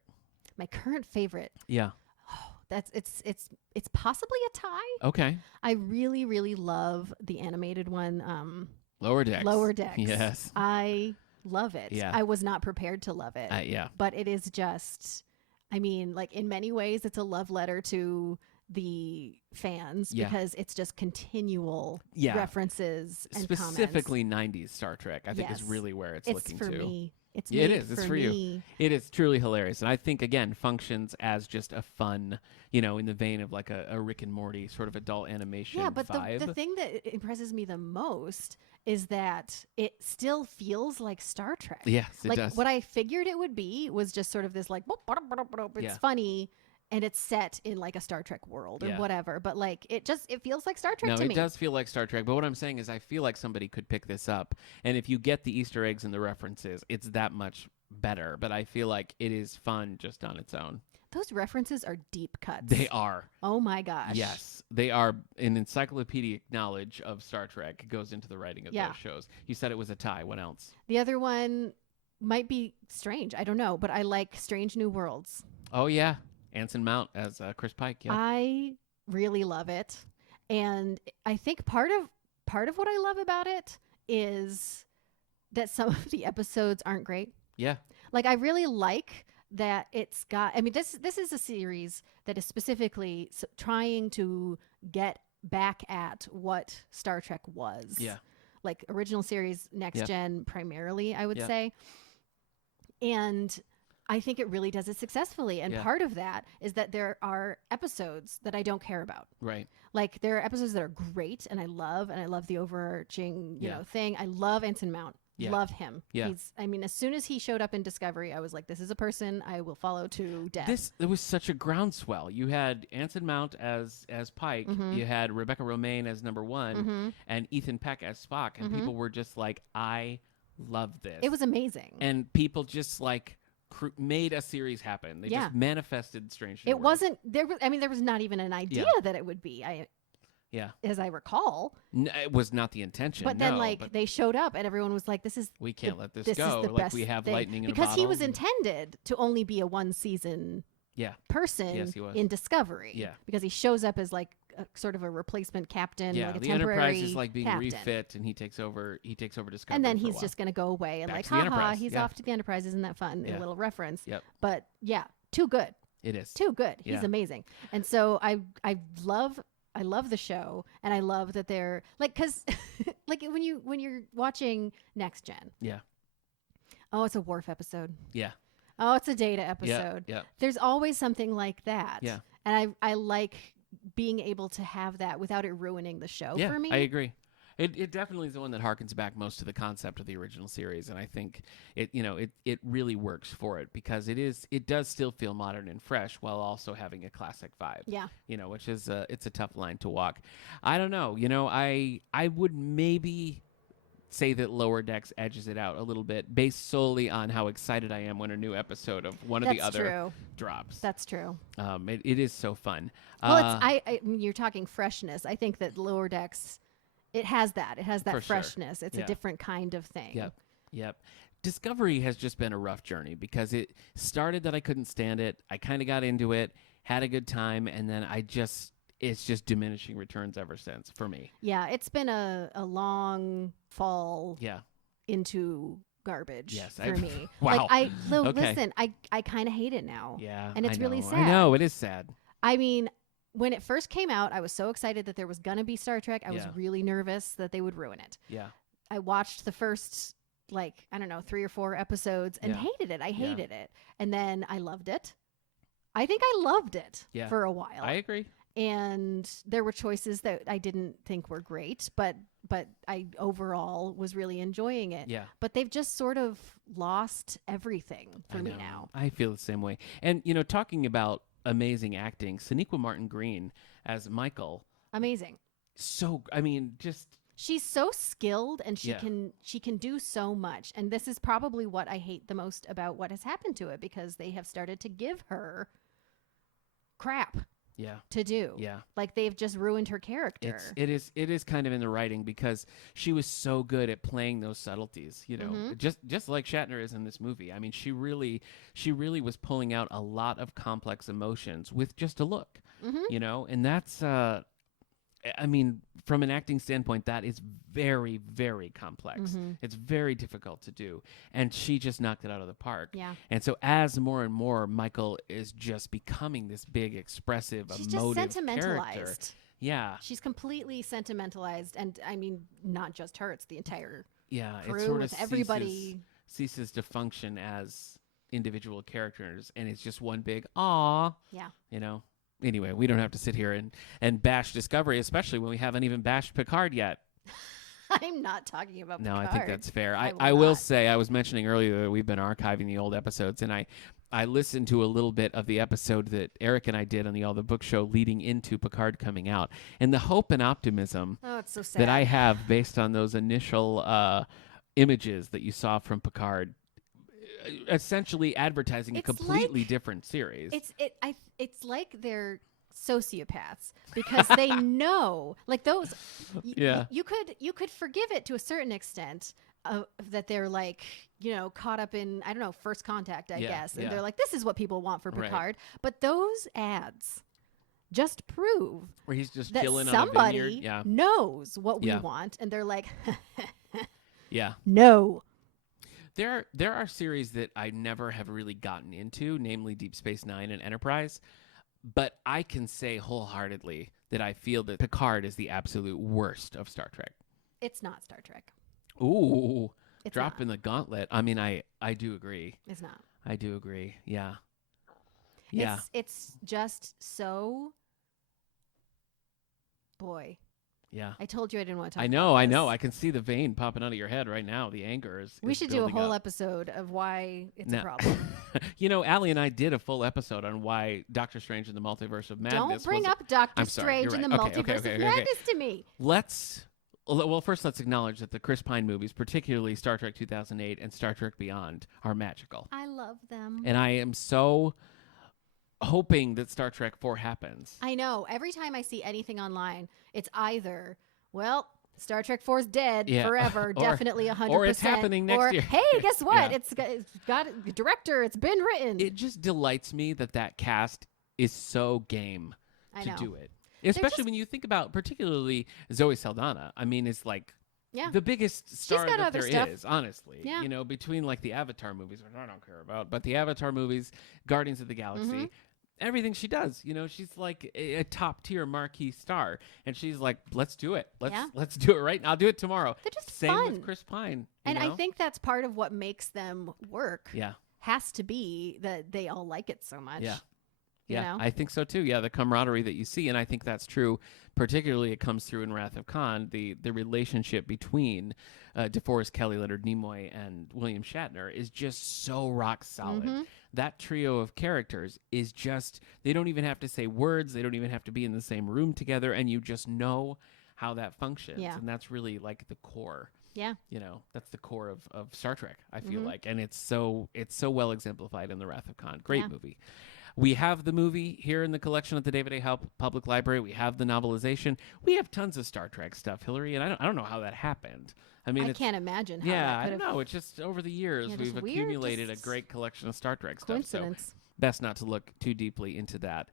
My current favorite? Yeah. Oh, it's possibly a tie. Okay. I really, really love the animated one. Lower Decks. Lower Decks. Yes. I love it. Yeah. I was not prepared to love it. Yeah. But it is just, I mean, like in many ways, it's a love letter to the fans because it's just continual references and specifically comments. 90s Star Trek, I think is really where it's looking for to. Me. It's it is. It's for you. It is truly hilarious. And I think, again, functions as just a fun, in the vein of like a Rick and Morty sort of adult animation vibe. The thing that impresses me the most is that it still feels like Star Trek. Yes, it like, does. What I figured it would be was just sort of this like, it's funny. And it's set in like a Star Trek world or whatever, but like it feels like Star Trek to me. No, it does feel like Star Trek. But what I'm saying is, I feel like somebody could pick this up, and if you get the Easter eggs and the references, it's that much better. But I feel like it is fun just on its own. Those references are deep cuts. They are. Oh my gosh. Yes, they are. An encyclopedic knowledge of Star Trek goes into the writing of those shows. You said it was a tie. What else? The other one might be Strange. I don't know, but I like Strange New Worlds. Oh yeah. Anson Mount as Chris Pike. Yeah. I really love it, and I think part of what I love about it is that some of the episodes aren't great. Yeah. Like I really like that it's got. I mean, this is a series that is specifically trying to get back at what Star Trek was. Yeah. Like original series, Next Gen primarily, I would say, and I think it really does it successfully. And part of that is that there are episodes that I don't care about. Right. Like there are episodes that are great and I love the overarching, thing. I love Anson Mount. Yeah. Love him. Yeah. As soon as he showed up in Discovery, I was like, this is a person I will follow to death. There was such a groundswell. You had Anson Mount as Pike. Mm-hmm. You had Rebecca Romaine as number 1 Mm-hmm. and Ethan Peck as Spock. And Mm-hmm. people were just like, I love this. It was amazing. And people just like made a series happen. They just manifested Strange New It Worlds. wasn't there. There was not even an idea that it would be. As I recall, it was not the intention. But then, they showed up, and everyone was like, "This is we can't let this this go. Is the Like best we have thing. lightning in because a bottle." he was intended to only be a 1-season person Yes, he was. in Discovery. Yeah. Because he shows up as like sort of a replacement captain, Yeah, like a the temporary Enterprise is like being captain. refit, and he takes over Discovery. And then for a he's while. just going to go away and Back like, to the haha, Enterprise. he's Yeah. off to the Enterprise. Isn't that fun? Yeah. A little reference. Yep. But yeah, too good. It is. too good. Yeah. He's amazing. And so I love the show, and I love that they're like, cuz like when you're watching Next Gen. Yeah. Oh, it's a Worf episode. Yeah. Oh, it's a Data episode. Yeah. There's always something like that. Yeah. And I like being able to have that without it ruining the show Yeah, for me. I agree. It definitely is the one that harkens back most to the concept of the original series, and I think it really works for it because it does still feel modern and fresh while also having a classic vibe. Yeah. Which is it's a tough line to walk. I don't know. I would maybe say that Lower Decks edges it out a little bit based solely on how excited I am when a new episode of one or the That's other true. drops. That's true. It is so fun. Well, I mean, you're talking freshness. I think that Lower Decks, it has that. It has that For sure. freshness. It's Yeah. a different kind of thing. Yep. Discovery has just been a rough journey because it started that I couldn't stand it. I kind of got into it, had a good time, and then it's just diminishing returns ever since for me. Yeah, it's been a long fall Yeah. into garbage Yes, for me. Wow. Like Okay. listen, I kind of hate it now. Yeah. And it's I really know. sad. I know. It is sad. I mean, when it first came out, I was so excited that there was going to be Star Trek. I was Yeah. really nervous that they would ruin it. Yeah. I watched the first, 3 or 4 episodes and Yeah. hated it. I hated it. And then I loved it. I think I loved it Yeah. for a while. I agree. And there were choices that I didn't think were great, but I overall was really enjoying it. Yeah. But they've just sort of lost everything for I me know. now. I feel the same way. And, talking about amazing acting, Sonequa Martin Green as Michael. Amazing. Just She's so skilled, and Yeah. she can do so much. And this is probably what I hate the most about what has happened to it, because they have started to give her crap yeah. to do. Yeah. Like they've just ruined her character. It is kind of in the writing because she was so good at playing those subtleties, Mhm. just like Shatner is in this movie. I mean, she really was pulling out a lot of complex emotions with just a look, Mhm. and that's from an acting standpoint, that is very, very complex. Mhm. It's very difficult to do, and she just knocked it out of the park. Yeah. And so as more and more Michael is just becoming this big, expressive, She's just emotive character. sentimentalized. Yeah. She's completely sentimentalized, and I mean, not just her; it's the entire Yeah, crew. it sort of It's everybody. ceases to function as individual characters, and it's just one big aw. Yeah. Anyway, we don't have to sit here and bash Discovery, especially when we haven't even bashed Picard yet. I'm not talking about. No, Picard. I think that's fair. I I will will not. say, I was mentioning earlier that we've been archiving the old episodes, and I listened to a little bit of the episode that Eric and I did on the All the Book show leading into Picard coming out, and the hope and optimism Oh, it's so sad. that I have based on those initial images that you saw from Picard, essentially advertising a It's completely like- different series. It's like they're sociopaths, because they know, like those. Yeah. You could forgive it to a certain extent, that they're like, caught up in, I don't know, First Contact, I Yeah, guess, and yeah. they're like, this is what people want for Right. Picard. But those ads just prove Where he's just that chilling on a vineyard. somebody Yeah. knows what we Yeah. want, and they're like, Yeah. no. There are series that I never have really gotten into, namely Deep Space Nine and Enterprise. But I can say wholeheartedly that I feel that Picard is the absolute worst of Star Trek. It's not Star Trek. Ooh, It's dropping the gauntlet. I mean, I do agree. It's not. I do agree. Yeah. Yeah. It's just so. Boy, Yeah. I told you I didn't want to talk. I about know. this. I can see the vein popping out of your head right now. The anger is. We is should do a building whole up. episode of why it's No. a problem. Allie and I did a full episode on why Doctor Strange in the Multiverse of Madness. Don't bring was up Doctor I'm sorry, Strange you're in the right. Okay, Multiverse okay, of okay. Madness to me. First let's acknowledge that the Chris Pine movies, particularly Star Trek 2008 and Star Trek Beyond, are magical. I love them. And I am so hoping that Star Trek 4 happens. I know. Every time I see anything online, it's either, well, Star Trek 4's dead Yeah. forever, Or- definitely 100%. or it's happening next or, year. hey, guess what? Yeah. It's got a director. It's been written. It just delights me that cast is so game I to know. do it. Especially just- when you think about particularly Zoe Saldana. I mean, it's like Yeah. the biggest star got that other there stuff. is, honestly. Yeah. Between like the Avatar movies, which I don't care about, but the Avatar movies, Guardians of the Galaxy, Mhm. Everything she does, you know, she's like a top tier marquee star, and she's like, let's do it. Let's do it right now. I'll do it tomorrow. They're just Same fun. with Chris Pine. And you know? I think that's part of what makes them work. Yeah. Has to be that they all like it so much. Yeah. You Yeah, know? I think so too. Yeah, the camaraderie that you see, and I think that's true. Particularly, it comes through in Wrath of Khan, the relationship between DeForest Kelley, Leonard Nimoy, and William Shatner is just so rock solid. Mm-hmm. That trio of characters is just, they don't even have to say words, they don't even have to be in the same room together, and you just know how that functions. Yeah. And that's really like the core. Yeah. You know, that's the core of Star Trek, I feel Mhm. like. And it's so well exemplified in The Wrath of Khan. Great Yeah. movie. We have the movie here in the collection at the David A. Howe Public Library. We have the novelization. We have tons of Star Trek stuff, Hillary, and I don't know how that happened. I mean, I it's, can't imagine how yeah, that I could don't have know. It's just over the years Yeah, we've just weird, accumulated a just great collection of Star Trek stuff. So coincidence. best not to look too deeply into that.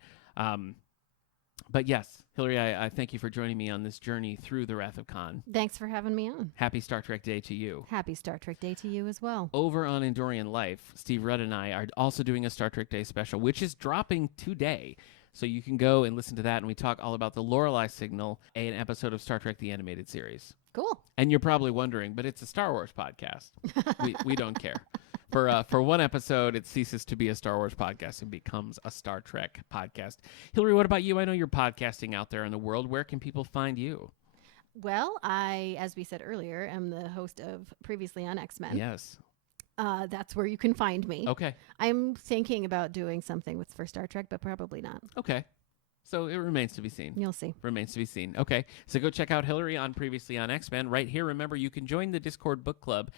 But yes, Hillary, I thank you for joining me on this journey through The Wrath of Khan. Thanks for having me on. Happy Star Trek Day to you. Happy Star Trek Day to you as well. Over on Endorian Life, Steve Rudd and I are also doing a Star Trek Day special, which is dropping today. So you can go and listen to that, and we talk all about the Lorelei Signal, an episode of Star Trek the Animated Series. Cool. And you're probably wondering, but it's a Star Wars podcast. we don't care. For one episode, it ceases to be a Star Wars podcast and becomes a Star Trek podcast. Hillary, what about you? I know you're podcasting out there in the world. Where can people find you? Well, I, as we said earlier, am the host of Previously on X-Men. Yes. That's where you can find me. Okay. I'm thinking about doing something for Star Trek, but probably not. Okay. So it remains to be seen. You'll see. Remains to be seen. Okay. So go check out Hillary on Previously on X-Men. Right here, remember, you can join the Discord book club.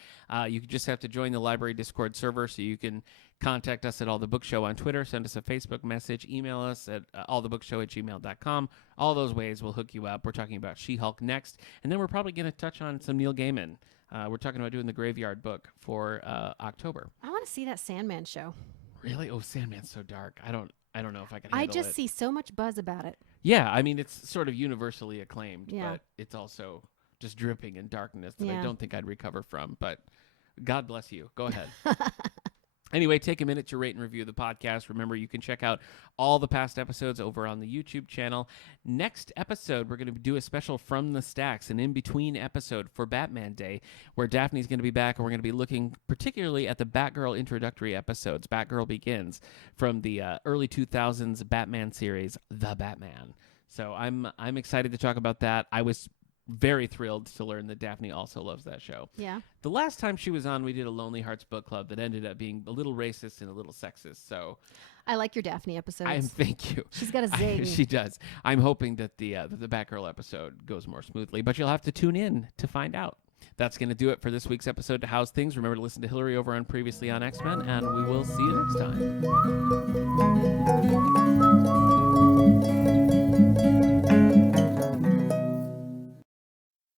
You just have to join the library Discord server, so you can contact us at All the Book Show on Twitter, send us a Facebook message, email us at allthebookshow@gmail.com. All those ways will hook you up. We're talking about She-Hulk next, and then we're probably going to touch on some Neil Gaiman. We're talking about doing the Graveyard Book for October. I want to see that Sandman show. Really? Oh, Sandman's so dark. I don't know if I can I handle just it. see so much buzz about it. Yeah, I mean, it's sort of universally acclaimed, Yeah. but it's also just dripping in darkness that I Yeah. don't think I'd recover from. But God bless you. Go ahead. Anyway, take a minute to rate and review the podcast. Remember, you can check out all the past episodes over on the YouTube channel. Next episode, we're going to do a special From the Stacks, an in-between episode for Batman Day, where Daphne's going to be back, and we're going to be looking particularly at the Batgirl introductory episodes. Batgirl Begins from the early 2000s Batman series, The Batman. So I'm excited to talk about that. I was very thrilled to learn that Daphne also loves that show. Yeah. The last time she was on, we did a Lonely Hearts book club that ended up being a little racist and a little sexist. So I like your Daphne episodes. thank you. She's got a zing. She does. I'm hoping that the Batgirl episode goes more smoothly, but you'll have to tune in to find out. That's going to do it for this week's episode to How's Things. Remember to listen to Hillary over on Previously on X-Men, and we will see you next time.